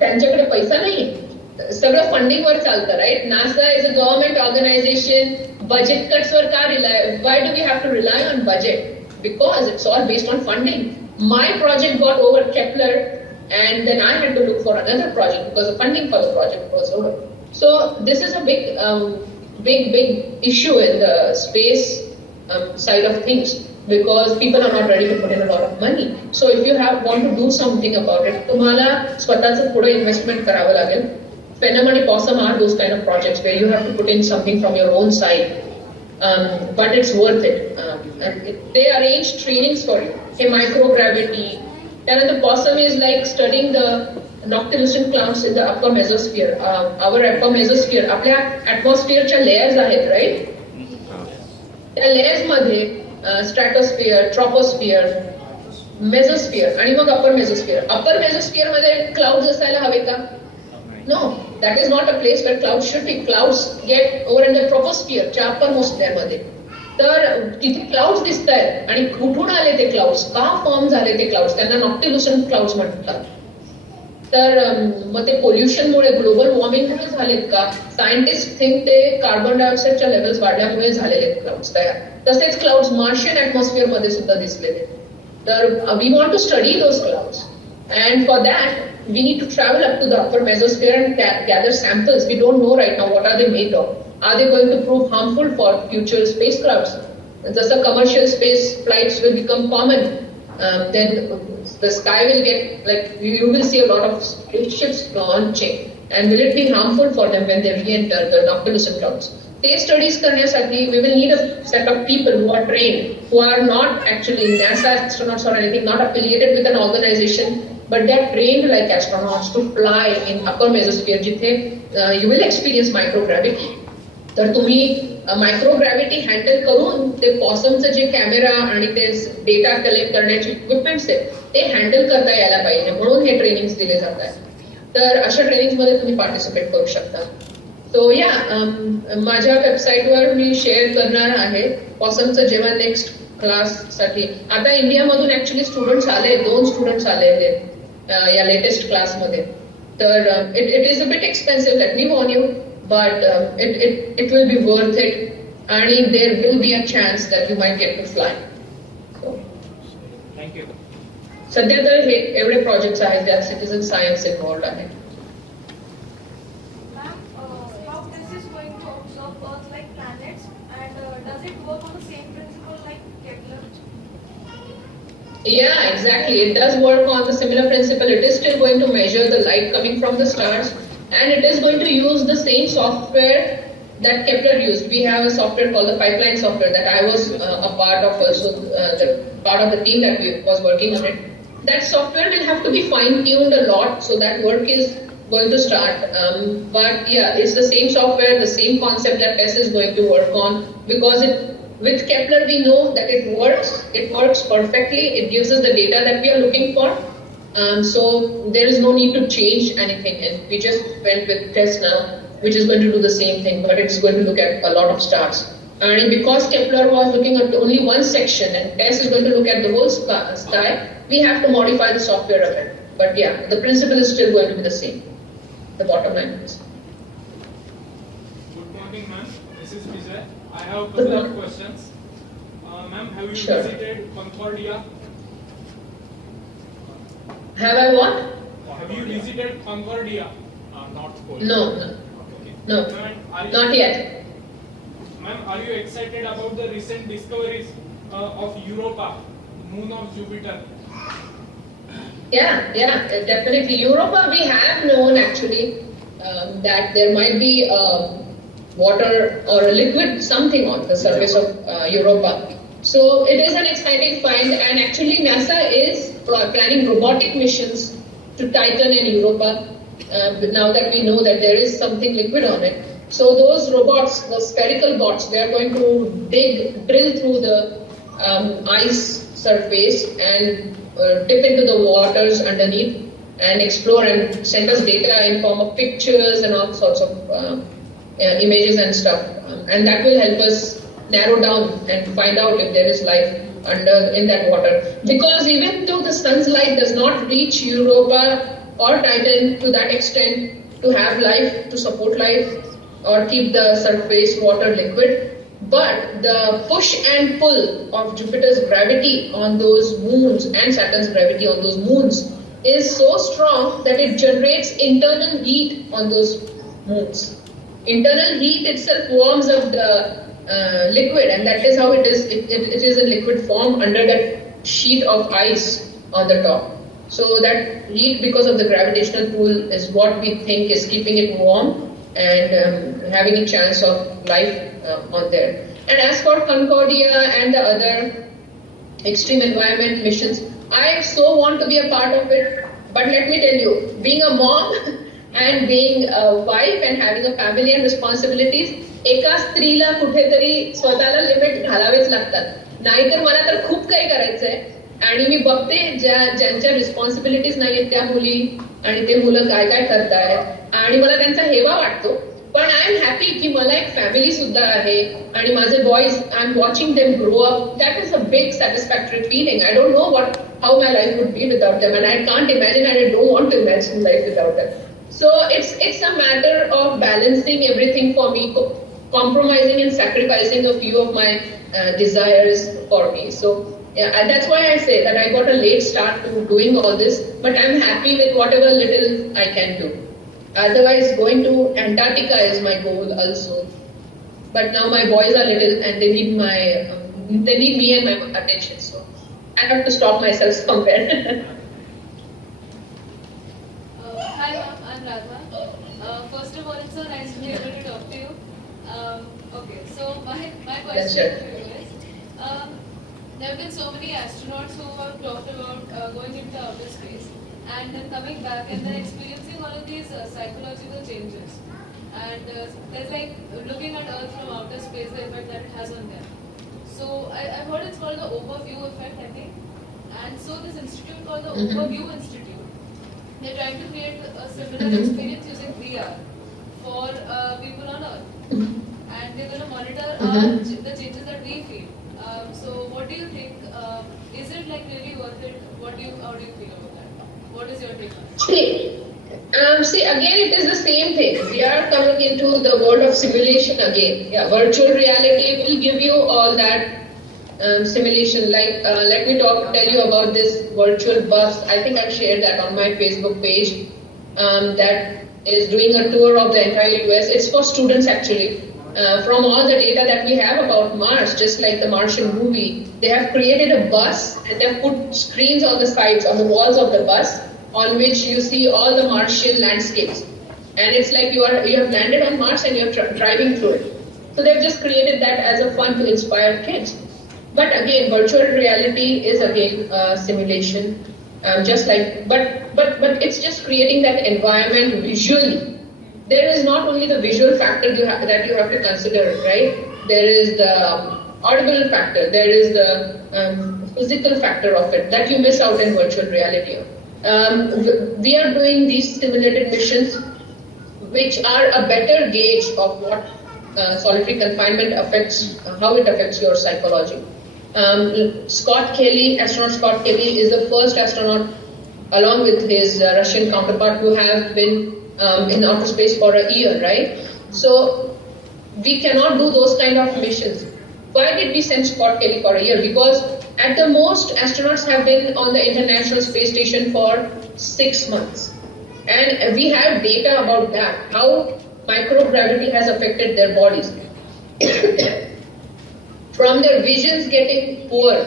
त्यांच्याकडे पैसा नाही, सगळं फंडिंग वर चालतं, right. NASA is a government organisation. Budget cuts वर का rely, why do we have to rely on budget? Because it's all based on funding. My project got over Kepler and then I had to look for another project because the funding for the project was over. So this is a big issue in the space side of things, because people are not ready to put in a lot of money. So if you want to do something about it, तुम्हाला स्वतःचं थोडं investment करावं लागेल. Phenom and Possum are those kind of projects where you have to put in something from your own side. But it's worth it. They arrange trainings for you. Hey, microgravity. And the Possum is like studying the noctilucent clouds in the upper mesosphere. Our upper mesosphere, आपल्या atmosphereच्या layers आहेत, right? त्या layers मध्ये stratosphere, troposphere, mesosphere आणि मग upper mesosphere. Upper mesosphere मध्ये clouds असायला हवे का? No, that is not a place where clouds should be. Clouds get over in the troposphere, च्या uppermost layer मध्ये. तर तिथे क्लाउड्स दिसत आहेत आणि कुठून आले ते क्लाउड्स, का फॉर्म झाले ते क्लाउड्स, त्यांना नॉक्टिल्युसेंट क्लाउड्स म्हणतात. तर मग ते पोल्युशनमुळे, ग्लोबल वॉर्मिंगमुळे झालेत का? सायंटिस्ट थिंक ते कार्बन डायऑक्साईडच्या लेवल्स वाढल्यामुळे झालेले क्लाउड्स तयार. तसेच क्लाउड्स मार्शियन ॲटमॉस्फिअर मध्ये सुद्धा दिसलेले. तर we want to study those clouds, and for that we need to travel up to the upper mesosphere and gather samples. We don't know right now what are they made of. Are they going to prove harmful for future spacecrafts? Just the commercial space flights will become common. Then the sky will get, like, you will see a lot of spaceships launching. And will it be harmful for them when they re-enter the noctilucent clouds? Case studies करण्यासाठी we will need a set of people who are trained, who are not actually NASA astronauts or anything, not affiliated with an organization, but they are trained like astronauts to fly in upper mesosphere, जिथे you will experience microgravity. तर तुम्ही मायक्रोग्रॅव्हिटी handle करून ते पॉसमचं जे camera आणि ते data collect करण्याचे equipments आहेत ते हँडल करता यायला पाहिजे, म्हणून हे ट्रेनिंग्स दिले जात आहेत. तर अशा ट्रेनिंग्समध्ये तुम्ही पार्टिसिपेट करू शकता. सो या माझ्या वेबसाईटवर मी शेअर करणार आहे पॉसमचं जेव्हा नेक्स्ट क्लाससाठी. आता इंडियामधून ऍक्च्युली स्टुडंट्स आले, 2 स्टुडंट्स आले या लेटेस्ट क्लासमध्ये. तर it is a bit expensive, let me Warne you, but it will be worth it, and there will be a chance that you might get to fly. So, thank you. सध्या तर हे एवढे projects आहेत ज्यात citizen science involved आहे. How this is going to observe Earth like planets, and does it work on the same principle like Kepler? Yeah, exactly. It does work on the similar principle. It is still going to measure the light coming from the stars, and it is going to use the same software that Kepler used. We have a software called the pipeline software that I was a part of, also the part of the team that was working on it. That software will have to be fine-tuned a lot, so that work is going to start. But yeah, it's the same software, the same concept that Tess is going to work on, because with Kepler we know that it works perfectly, it gives us the data that we are looking for. So there is no need to change anything, and we just went with Tess now, which is going to do the same thing, but it's going to look at a lot of stars. And because Kepler was looking at only one section and Tess is going to look at the whole sky, we have to modify the software a bit. But yeah, the principle is still going to be the same. The bottom line is. Good morning, ma'am. This is Vijay. I have a couple of questions. Ma'am, have you visited Concordia? Have I what? Have you visited Concordia? North Pole. No. Okay. No. Ma'am, Not yet. Ma'am, are you excited about the recent discoveries of Europa, moon of Jupiter? Yeah, definitely. Europa, we have known actually that there might be water or a liquid something on the surface of Europa. So it is an exciting find, and actually NASA is planning robotic missions to Titan and Europa now that we know that there is something liquid on it. So those robots, the spherical bots, they are going to drill through the ice surface and dip into the waters underneath and explore and send us data in form of pictures and all sorts of images and stuff. And that will help us narrow down and find out if there is life in that water. Because even though the sun's light does not reach Europa or Titan to that extent to have life, to support life or keep the surface water liquid, but the push and pull of Jupiter's gravity on those moons and Saturn's gravity on those moons is so strong that it generates internal heat on those moons. Internal heat itself warms up the liquid, and that is how it is. It is in liquid form under that sheet of ice on the top. So that heat, because of the gravitational pull, is what we think is keeping it warm and having a chance of life on there. And as for Concordia and the other extreme environment missions, I so want to be a part of it. But let me tell you, being a mom and being a wife and having a family and responsibilities, एका स्त्रीला कुठेतरी स्वतःला limit घालावेच लागतात. नाहीतर मला तर खूप काही करायचंय आणि मी बघते ज्यांच्या रिस्पॉन्सिबिलिटीज नाहीयेत त्या मुली आणि ते मुलं काय काय करतायत आणि मला त्यांचा हेवा वाटतो. पण आय एम हॅपी की मला एक फॅमिली सुद्धा आहे आणि माझे boys, I am watching them grow up. That is a big satisfactory feeling. I don't know what how my life would be without them, and I can't imagine, and I don't want to imagine life without them. So it's a matter of balancing everything for me, compromising and sacrificing a few of my desires for me. So yeah, and that's why I say that I got a late start to doing all this, but I'm happy with whatever little I can do. Otherwise, going to Antarctica is my goal also. But now my boys are little and they need me and my attention. So I have to stop myself somewhere. Hi ma'am, I'm Radha. First of all, it's so nice to be able to talk to you. Okay, so my question to you is, there have been so many astronauts who have talked about going into outer space and then coming back and then experiencing all of these psychological changes. And there's like looking at Earth from outer space, the effect that it has on them. So I've heard it's called the overview effect, I think. And so this institute called the Overview Institute, they're trying to create a similar experience using VR for people on Earth. And they're going to monitor the changes that we feel. So what do you think? Is it like really worth it? How do you feel about that? What is your take on it? See, again, it is the same thing. We are coming into the world of simulation again. Yeah, virtual reality will give you all that simulation. Like, let me tell you about this virtual bus. I think I've shared that on my Facebook page. That is doing a tour of the entire US. It's for students actually. From all the data that we have about Mars, just like the Martian movie, they have created a bus and they have put screens on the sides, on the walls of the bus, on which you see all the Martian landscapes. And it's like you have landed on Mars and you're driving through it. So they've just created that as a fun to inspire kids. But again, virtual reality is again simulation, just like, but it's just creating that environment visually. There is not only the visual factor that you have to consider, right? There is the audible factor, there is the physical factor of it that you miss out in virtual reality. We are doing these simulated missions, which are a better gauge of what solitary confinement affects, how it affects your psychology. Astronaut Scott Kelly is the first astronaut, along with his Russian counterpart, who have been in outer space for a year, right? So we cannot do those kind of missions. Why did we send Scott Kelly for a year? Because at the most, astronauts have been on the International Space Station for 6 months. And we have data about that, how microgravity has affected their bodies. From their visions getting poor,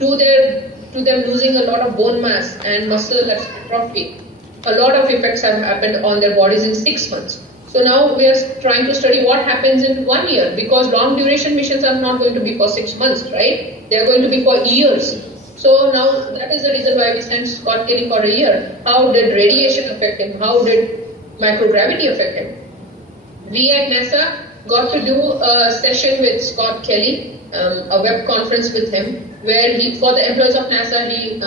to them losing a lot of bone mass and muscle atrophy. A lot of effects have happened on their bodies in 6 months. So now we are trying to study what happens in 1 year, because long duration missions are not going to be for 6 months, right? They are going to be for years. So now that is the reason why we sent Scott Kelly for a year. How did radiation affect him? How did microgravity affect him? We at NASA got to do a session with Scott Kelly, a web conference with him, where for the employees of NASA, he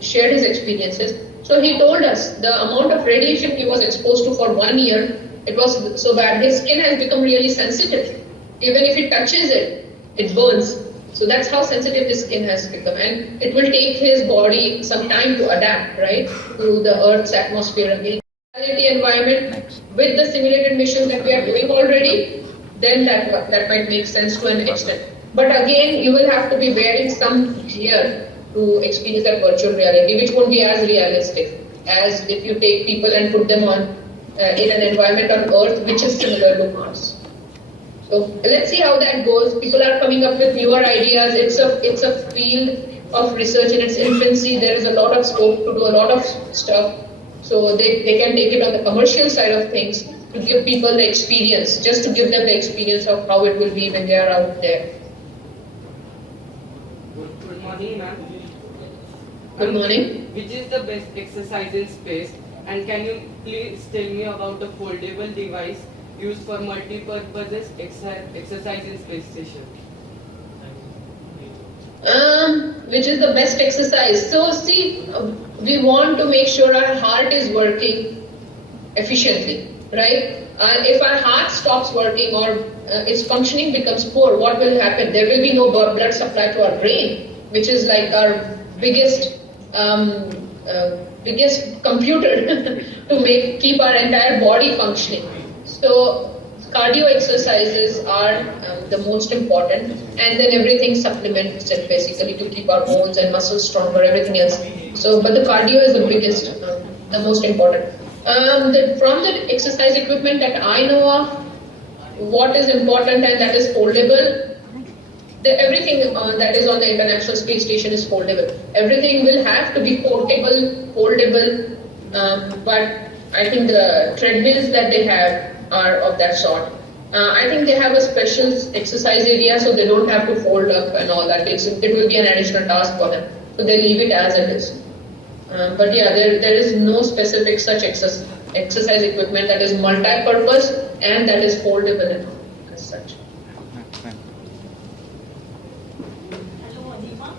shared his experiences. So he told us the amount of radiation he was exposed to for 1 year, it was so bad. His skin has become really sensitive. Even if he touches it, it burns. So that's how sensitive his skin has become. And it will take his body some time to adapt, right, to the Earth's atmosphere again. Reality environment with the simulated missions that we are doing already, then that might make sense to an extent. But again, you will have to be wearing some gear to experience that virtual reality, which won't be as realistic as if you take people and put them on in an environment on Earth which is similar to Mars. So let's see how that goes. People are coming up with newer ideas. It's a field of research in its infancy. There is a lot of scope to do a lot of stuff. So they can take it on the commercial side of things to give people the experience, just to give them the experience of how it will be when they are out there. Good morning, ma'am. Good morning. Which is the best exercise in space? And can you please tell me about the foldable device used for multi-purposes exercise in space station? Which is the best exercise? So see, we want to make sure our heart is working efficiently, right? If our heart stops working or its functioning becomes poor, what will happen? There will be no blood supply to our brain, which is like our biggest computer to keep our entire body functioning. So cardio exercises are the most important, and then everything supplements it basically to keep our bones and muscles stronger, everything else. So, but the cardio is the biggest, the most important. From the exercise equipment that I know of, what is important and that is foldable, everything that is on the International Space Station is foldable. Everything will have to be portable, foldable, but I think the treadmills that they have are of that sort. I think they have a special exercise area, so they don't have to fold up and all that. It will be an additional task for them, so they leave it as it is. But yeah, there is no specific such exercise equipment that is multi-purpose and that is foldable as such. Hello, Anima.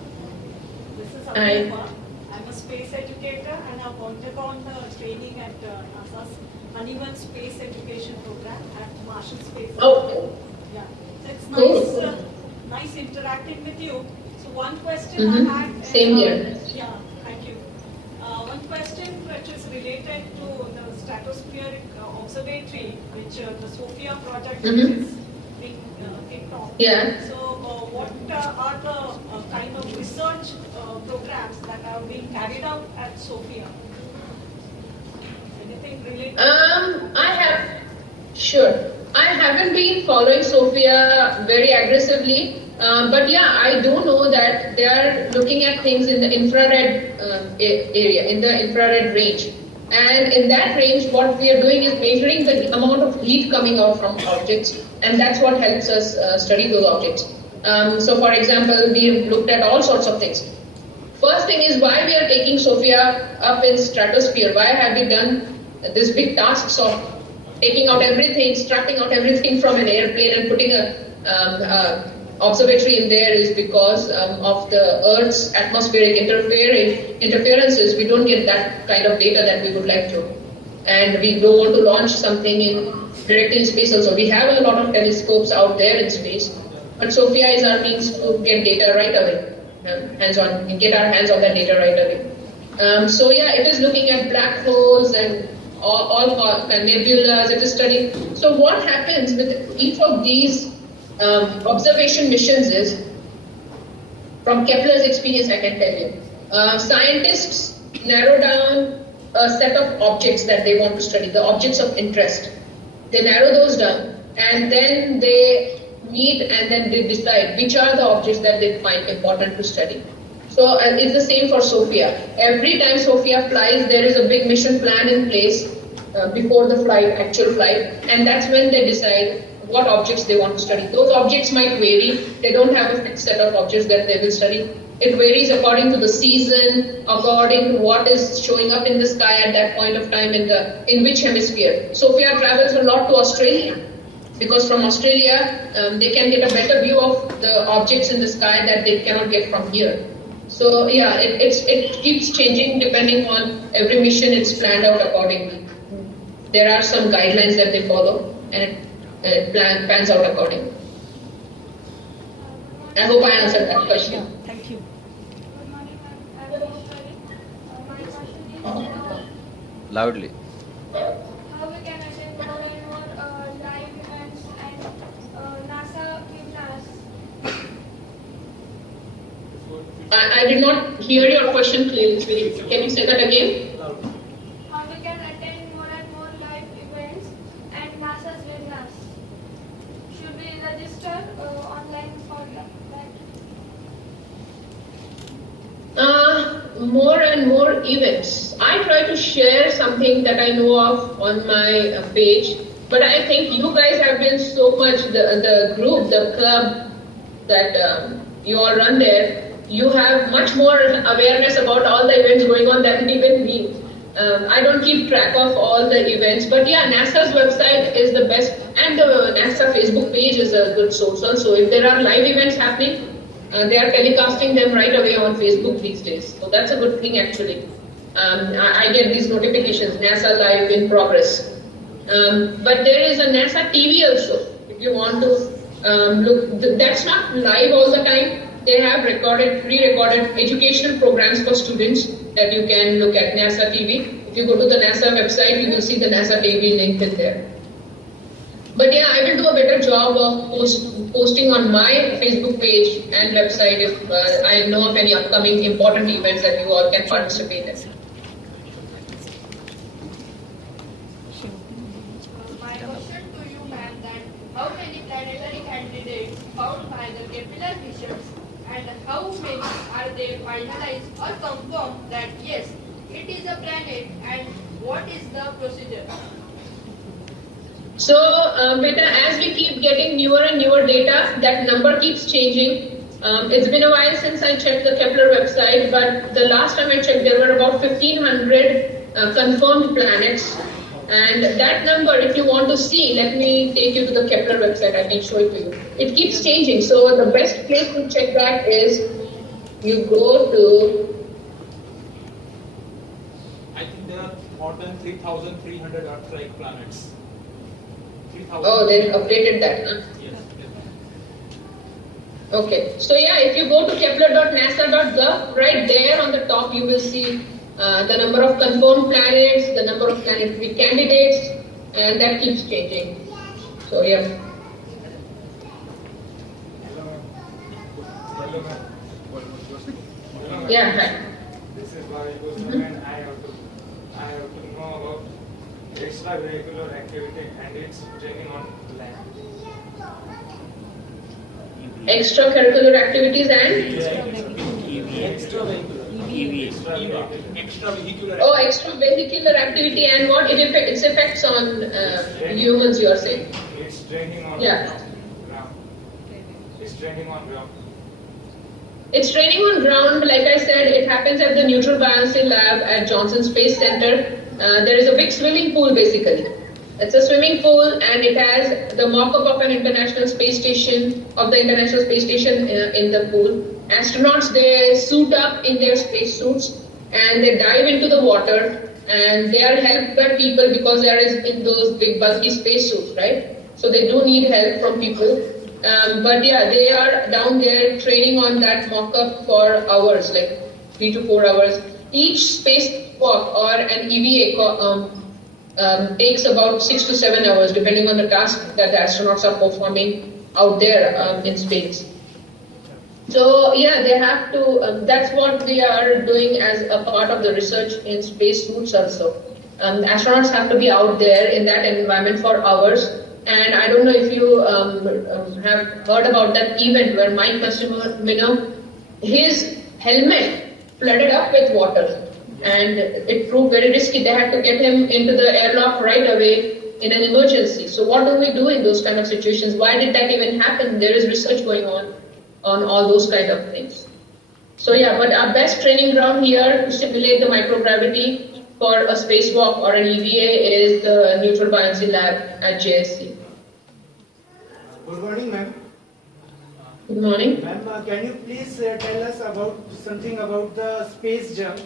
This is Hi. Anima. I'm a space educator and I've undergone the training at NASA's Anima Space Education Program at Marshall Space. Oh. Yeah. So it's Cool. nice interacting with you. So one question I had is, Same here. Yeah, thank you. One question which is related to the stratospheric observatory, which the SOFIA project is being kicked off. Yeah. So what are the kind of research programs that are being carried out at SOFIA? Anything related? I haven't been following SOFIA very aggressively, but yeah, I do know that they are looking at things in the infrared area, in the infrared range. And in that range, what we are doing is measuring the amount of heat coming out from objects, and that's what helps us study those objects. So for example, we've looked at all sorts of things. First thing is why we are taking SOFIA up in stratosphere. Why have we done this big tasks of taking out everything, strapping out everything from an airplane and putting a observatory in there is because of the Earth's atmospheric interferences. We don't get that kind of data that we would like to. And we don't want to launch something directly in space also. We have a lot of telescopes out there in space, but SOFIA is our means to get data right away, get our hands on that data right away. So yeah, it is looking at black holes and all nebulas. It is studying. So what happens with each of these observation missions is, from Kepler's experience, I can tell you, scientists narrow down a set of objects that they want to study, the objects of interest. They narrow those down, and then they meet and then they decide which are the objects that they find important to study. So it's the same for SOFIA. Every time SOFIA flies, there is a big mission plan in place before the actual flight, and that's when they decide what objects they want to study. Those objects might vary. They don't have a fixed set of objects that they will study. It varies according to the season, according to what is showing up in the sky at that point of time in which hemisphere. SOFIA travels a lot to Australia, because from Australia they can get a better view of the objects in the sky that they cannot get from here. So yeah, it keeps changing depending on every mission. It's planned out accordingly. There are some guidelines that they follow, and it pans out accordingly. I hope I answered that question. Thank you. Good morning, ma'am. I'm my question is, Loudly. how we can attend more and more live events and NASA webinars? I did not hear your question clearly. Can you say that again? How we can attend more and more live events and NASA's webinars? Should we more and more events. I try to share something that I know of on my page, but I think you guys have been so much, the group, the club that you all run there, you have much more awareness about all the events going on than even me. I don't keep track of all the events, but yeah, NASA's website is the best, and the NASA Facebook page is a good source also. If there are live events happening, they are telecasting them right away on Facebook these days. So that's a good thing actually. I get these notifications, NASA live in progress. But there is a NASA TV also, if you want to look. That's not live all the time. They have pre-recorded educational programs for students that you can look at NASA TV. If you go to the NASA website, you will see the NASA TV link in there. But yeah, I will do a better job of posting on my Facebook page and website if I know of any upcoming important events that you all can participate in. My question to you, ma'am, that how many planetary candidates found by the Kepler missions and how many are they finalized or confirmed that yes, it is a planet, and what is the procedure? So, beta, as we keep getting newer and newer data, that number keeps changing. It's been a while since I checked the Kepler website, but the last time I checked, there were about 1,500 confirmed planets. And that number, if you want to see, let me take you to the Kepler website. I can show it to you. It keeps changing. So the best place to check that is you go to. I think there are more than 3,300 Earth-like planets. 3,000. Oh, they updated that, huh? Yes. Okay. So yeah, if you go to kepler.nasa.gov, right there on the top, you will see the number of confirmed planets, the number of planetary candidates, and that keeps changing. So yeah. Yeah. Hi. This is why it goes and I have to know about extravehicular activity and its training on land. Extracurricular activities and Extravehicular. oh, extravehicular activity and what its effects on humans, you are saying? It's training on Yeah. ground. It's training on ground. It's training on ground. Like I said, it happens at the Neutral Buoyancy Lab at Johnson Space Center. There is a big swimming pool basically. It's a swimming pool and it has the mock-up of an International Space Station, in the pool. Astronauts, they suit up in their space suits and they dive into the water and they are helped by people because they are in those big bulky space suits, right? So they do need help from people. But yeah, they are down there training on that mock-up for hours, like 3 to 4 hours. Each spacewalk or an EVA takes about 6 to 7 hours, depending on the task that the astronauts are performing out there in space. So yeah, they have to, that's what we are doing as a part of the research in space suits also. Astronauts have to be out there in that environment for hours. And I don't know if you have heard about that event where Mike Massimino, his helmet flooded up with water. And it proved very risky. They had to get him into the airlock right away in an emergency. So what do we do in those kind of situations? Why did that even happen? There is research going on all those kind of things. So yeah, but our best training ground here to simulate the microgravity for a spacewalk or an EVA is the Neutral Buoyancy Lab at JSC. Good morning, ma'am. Good morning. Ma'am, can you please tell us about something about the space junk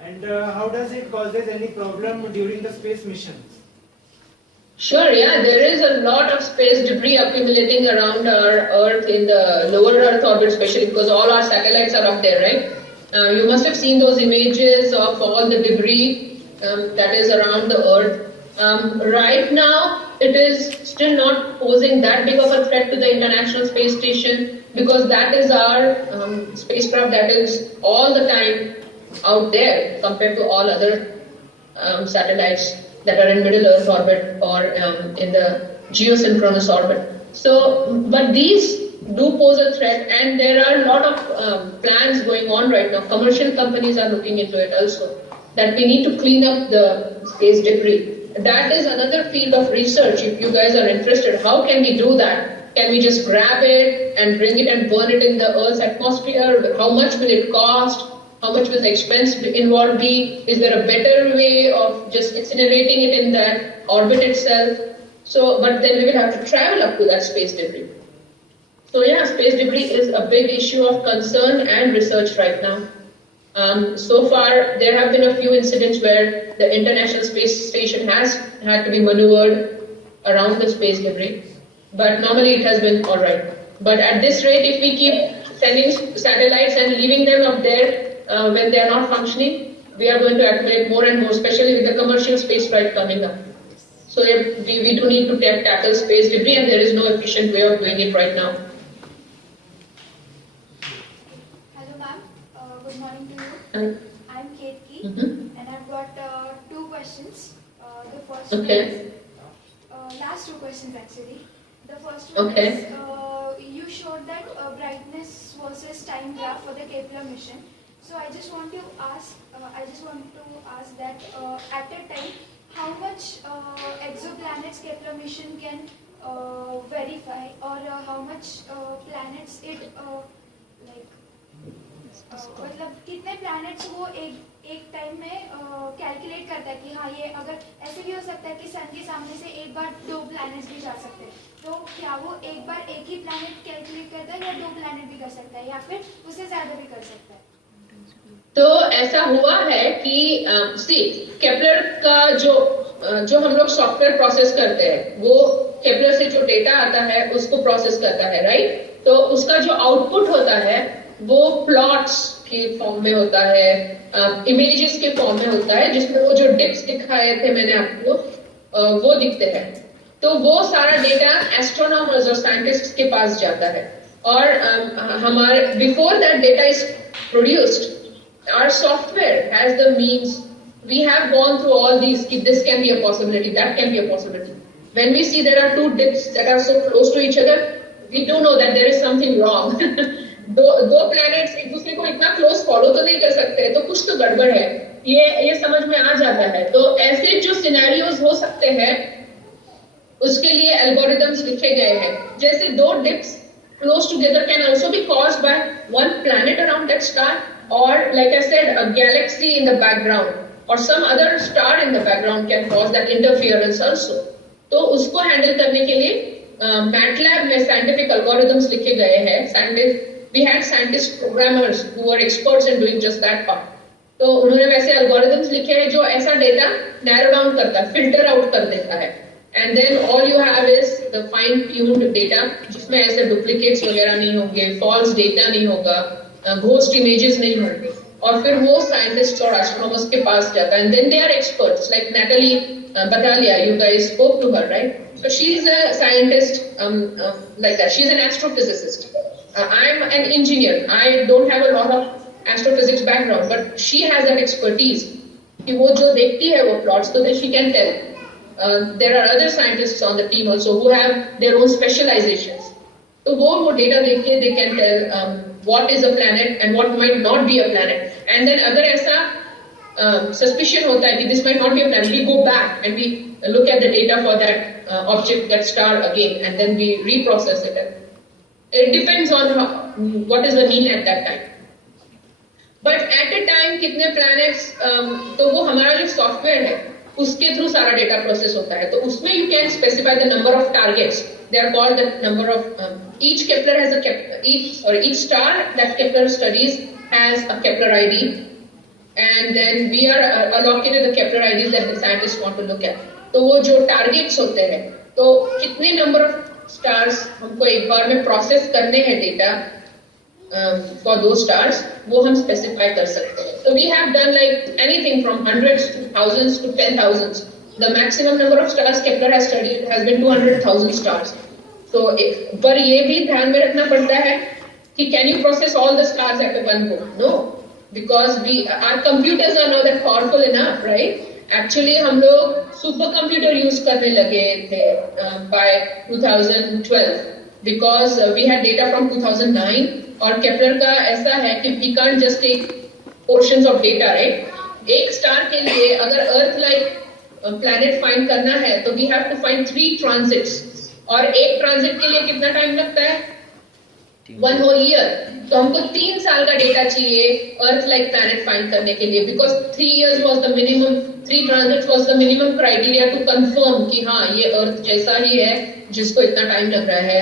and how does it causes any problem during the space missions? Sure, yeah, there is a lot of space debris accumulating around our Earth in the lower Earth orbit, especially because all our satellites are up there, right? You must have seen those images of all the debris that is around the Earth. Right now, it is still not posing that big of a threat to the International Space Station because that is our spacecraft that is all the time out there compared to all other satellites that are in middle Earth orbit or in the geosynchronous orbit. So, but these do pose a threat, and there are a lot of plans going on right now. Commercial companies are looking into it also, that we need to clean up the space debris. That is another field of research if you guys are interested. How can we do that? Can we just grab it and bring it and burn it in the Earth's atmosphere? How much will it cost? How much will the expense involved be? Is there a better way of just incinerating it in that orbit itself? So, but then we will have to travel up to that space debris. So yeah, space debris is a big issue of concern and research right now. So far, there have been a few incidents where the International Space Station has had to be maneuvered around the space debris, but normally it has been alright. But at this rate, if we keep sending satellites and leaving them up there when they are not functioning, we are going to accumulate more and more, especially with the commercial spaceflight coming up. So we do need to tackle space debris, and there is no efficient way of doing it right now. Hello ma'am, good morning to you. Hi. I'm Ketki, and I've got two questions. The first Okay. one is, last two questions actually. The first one Okay. is, you showed that brightness versus time graph for the Kepler mission. So I just want to ask that at a time, how much exoplanets Kepler mission can verify, or how much planets it मतलब कितने planets वो एक time में calculate करता है कि हाँ ये अगर ऐसे भी हो सकता है कि सन के सामने से एक बार दो प्लैनेट्स भी जा सकते हैं, तो क्या वो एक बार एक ही प्लैनेट कैलकुलेट करता है या दो प्लैनेट भी कर सकता है या फिर उससे ज्यादा भी कर सकता है? तो ऐसा हुआ है कि केपलर का जो हम लोग सॉफ्टवेयर प्रोसेस करते हैं, वो केपलर से जो डेटा आता है उसको प्रोसेस करता है, राइट? तो उसका जो आउटपुट होता है वो प्लॉट्स के फॉर्म में होता है, इमेजेस के फॉर्म में होता है, जिसमें वो जो डिप्स दिखाए थे मैंने आपको, वो दिखते हैं। तो वो सारा डेटा एस्ट्रोनॉमर्स और साइंटिस्ट्स के पास जाता है, और हमारे before that data is produced, our software has the means. We have gone through all these. This can be a possibility, that can be a possibility. When we see there are two dips that are so close to each other, we do know that there is something wrong. दो planets एक दूसरे को इतना close follow तो नहीं कर सकते, तो कुछ तो गड़बड़ है, ये समझ में आ जाता है। तो ऐसे जो सिनेरियोज हो सकते हैं उसके लिए एल्गोरिथम्स लिखे गए हैं। जैसे दो dips close together can also be caused by one planet around that star, or like I said, a galaxy in the background or some other star in the background can cause that interference also. तो उसको handle करने के लिए MATLAB में scientific algorithms लिखे गए हैं। We had scientist programmers who were experts in doing just that part. तो उन्होंने वैसे एल्गोरिथम्स लिखे हैं जो ऐसा डेटा नैरो डाउन करता है, फिल्टर आउट कर देता है, and then all you have is the fine tuned data, जिसमें ऐसे duplicates वगैरह नहीं होंगे, false data नहीं होगा, ghost images नहीं होंगे, और फिर वो scientists और astronomers के पास जाता है, and then they are experts like Natalie Batalia, you guys spoke to her, right? So she's a scientist like that. She's an astrophysicist. I'm an engineer. I don't have a lot of astrophysics background, but she has that expertise. कि वो जो देखती है वो plots, so that she can tell. There are other scientists on the team also who have their own specializations. So वो data देख के they can tell what is a planet and what might not be a planet. And then अगर ऐसा suspicion होता है कि this might not be a planet, we go back and we look at the data for that object, that star again, and then we reprocess it. It depends on what is the mean at that time. But at a time कितने planets, तो वो हमारा जो software है उसके through सारा data process होता है, तो उसमें you can specify the number of targets, they are called the number of each Kepler has each star that Kepler studies has a Kepler ID, and then we are allocated the Kepler IDs that the scientists want to look at. तो वो जो targets होते हैं, तो कितने number of stars हमको एक बार में प्रोसेस करने हैं डेटा for those stars, वो हम specify कर सकते हैं. So we have done like anything from hundreds to thousands to 10,000s. The maximum number of stars Kepler has studied has been 200,000 stars. So पर ये भी ध्यान में रखना पड़ता है कि can you process all the stars at one go? No, because our computers are not that powerful enough, right? Actually हम लोग सुपर कंप्यूटर यूज करने लगे थे by 2012. because we had data from 2009 और केपलर का ऐसा है कि we can't just take portions of data, right? एक स्टार के लिए अगर अर्थ लाइक प्लैनेट फाइंड करना है तो we have to find 3 transits और एक ट्रांजिट के लिए कितना टाइम लगता है 1 whole year. तो हमको 3 साल का डेटा चाहिए अर्थ लाइक प्लैनेट फाइंड करने के लिए because 3 years was the minimum, 3 transits was the minimum criteria to confirm कि हाँ ये अर्थ जैसा ही है जिसको इतना टाइम लग रहा है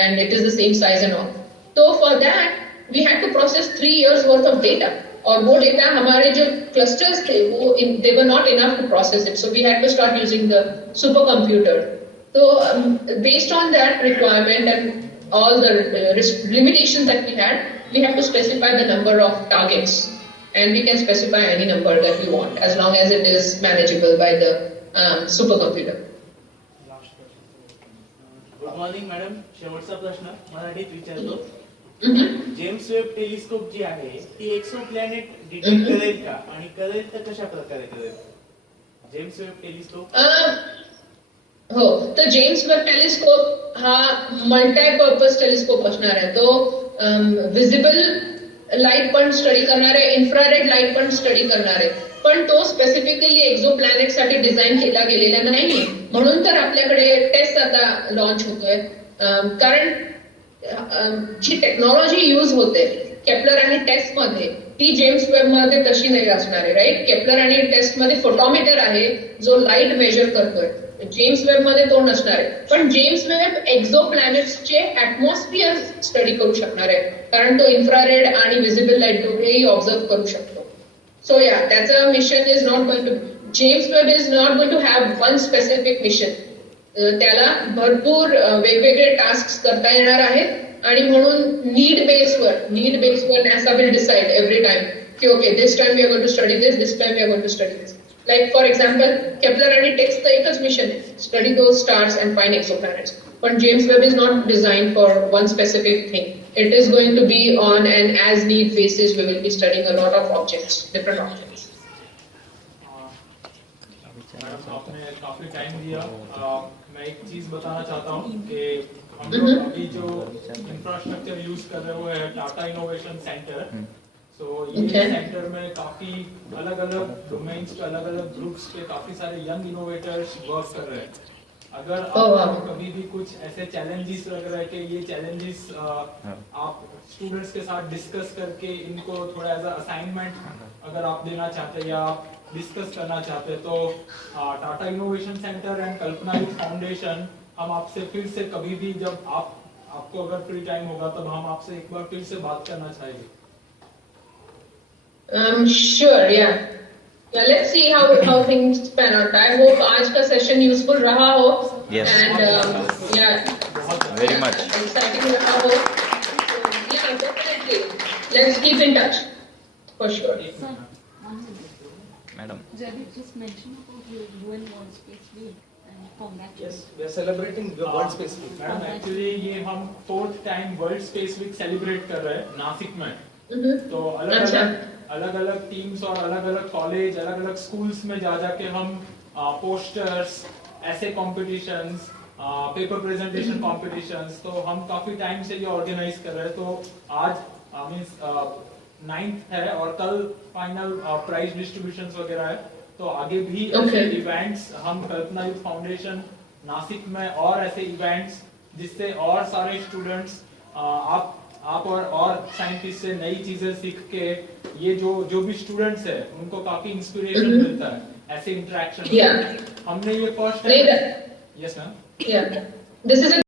and it is the same size and all. तो for that we had to process 3 years worth of data और वो डेटा हमारे जो क्लस्टर्स थे वो they were not enough to process it, so we had to start using the supercomputer. So based on that requirement and all the limitations that we had, we have to specify the number of targets, and we can specify any number that we want as long as it is manageable by the supercomputer. Good morning madam, शेवटचा प्रश्न मराठीत विचारतो. James Webb telescope जी आहे ती एक्सोप्लॅनेट detect करेल का आणि करेल तर कशा प्रकारे करेल? जेम्स वेब टेलिस्कोप हो, तर जेम्स वेब टेलिस्कोप हा मल्टीपर्पज टेलिस्कोप असणार आहे. तो विजिबल लाईट पण स्टडी करणार आहे, इन्फ्रारेड लाईट पण स्टडी करणार आहे, पण तो स्पेसिफिकली एक्झोप्लॅनेट साठी डिझाईन केला गेलेला नाहीये. म्हणून तर आपल्याकडे टेस्ट आता लॉन्च होतोय. कारण जी टेक्नॉलॉजी यूज होते केपलर आणि टेस्ट मध्ये ती जेम्स वेब मध्ये तशी नाही असणार आहे, राईट? केपलर आणि टेस्ट मध्ये फोटोमीटर आहे जो लाईट मेजर करतोय. जेम्स वेब मध्ये तो नसणार आहे, पण जेम्स वेब एक्झोप्लॅनेट्सचे ऍटमॉस्फिअर स्टडी करू शकणार आहे कारण तो इन्फ्रारेड आणि विजिबल लाईट दोघेही ऑब्झर्व करू शकतो. सो या त्याचं mission is not going to James Webb is not going to have one specific mission. त्याला भरपूर वेगवेगळे टास्क करता येणार आहेत आणि म्हणून नीड बेसवर NASA will decide every time की okay this time we are going to study this time we are going to study this. Like for example Kepler आणि टेक्सचं एकच मिशन आहे, study those stars and find exoplanets. पण James Webb is not design for one specific thing. It is going to be on an as need basis. We will be studying a lot of objects, different objects. Madam आपने काफी time दिया. मैं एक चीज बताना चाहता हूँ कि हम लोग अभी जो इंफ्रास्ट्रक्चर यूज कर रहे हुए हैं टाटा इनोवेशन सेंटर. सो ये सेंटर में काफी अलग अलग डोमेन्स पे अलग अलग ग्रुप्स पे काफी सारे यंग इनोवेटर्स वर्क कर रहे हैं. अगर आपको कभी भी कुछ ऐसे चैलेंजेस लग रहा है कि ये चैलेंजेस आप स्टूडेंट्स के साथ डिस्कस करके इनको थोड़ा एज असाइनमेंट अगर आप देना चाहते हैं या आप डिस्कस करना चाहते हैं तो Tata innovation centre and Kalpana youth foundation हम आपसे फिर से कभी भी जब आपको अगर फ्री टाइम होगा तब हम आपसे एक बार फिर से बात करना चाहेंगे. Sure, yeah. Yeah, let's see how things pan out. I hope आज का सेशन यूजफुल रहा हो. Yes. And yeah, very much exciting रहा हो. Yeah, definitely. Let's keep in touch for sure. madam. Jaideep just mentioned about your UN World Space Week and congratulations. Yes, we are celebrating the World Space Week. Madam actually ये हम 4th time world space week celebrate कर रहे हैं नासिक में. तो अलग अलग teams और अलग अलग कॉलेज अलग अलग स्कूल्स में जा जाके हम पोस्टर्स, ऐसे कॉम्पिटिशन्स, पेपर प्रेजेंटेशन कॉम्पिटिशन्स, तो हम काफी टाइम से ये ऑर्गेनाइज कर रहे हैं. तो आज मींस 9th है और कल फाइनल प्राइज डिस्ट्रीब्यूशंस वगैरह है. तो आगे भी ऐसे इवेंट्स हम कल्पना यूथ फाउंडेशन नासिक में और ऐसे इवेंट्स जिससे और सारे स्टूडेंट्स आप और साइंटिस्ट से नई चीजें सीख के ये जो भी स्टूडेंट्स है उनको काफी इंस्पिरेशन मिलता है ऐसे इंटरेक्शन. हमने ये first time. Yes ma'am. This is a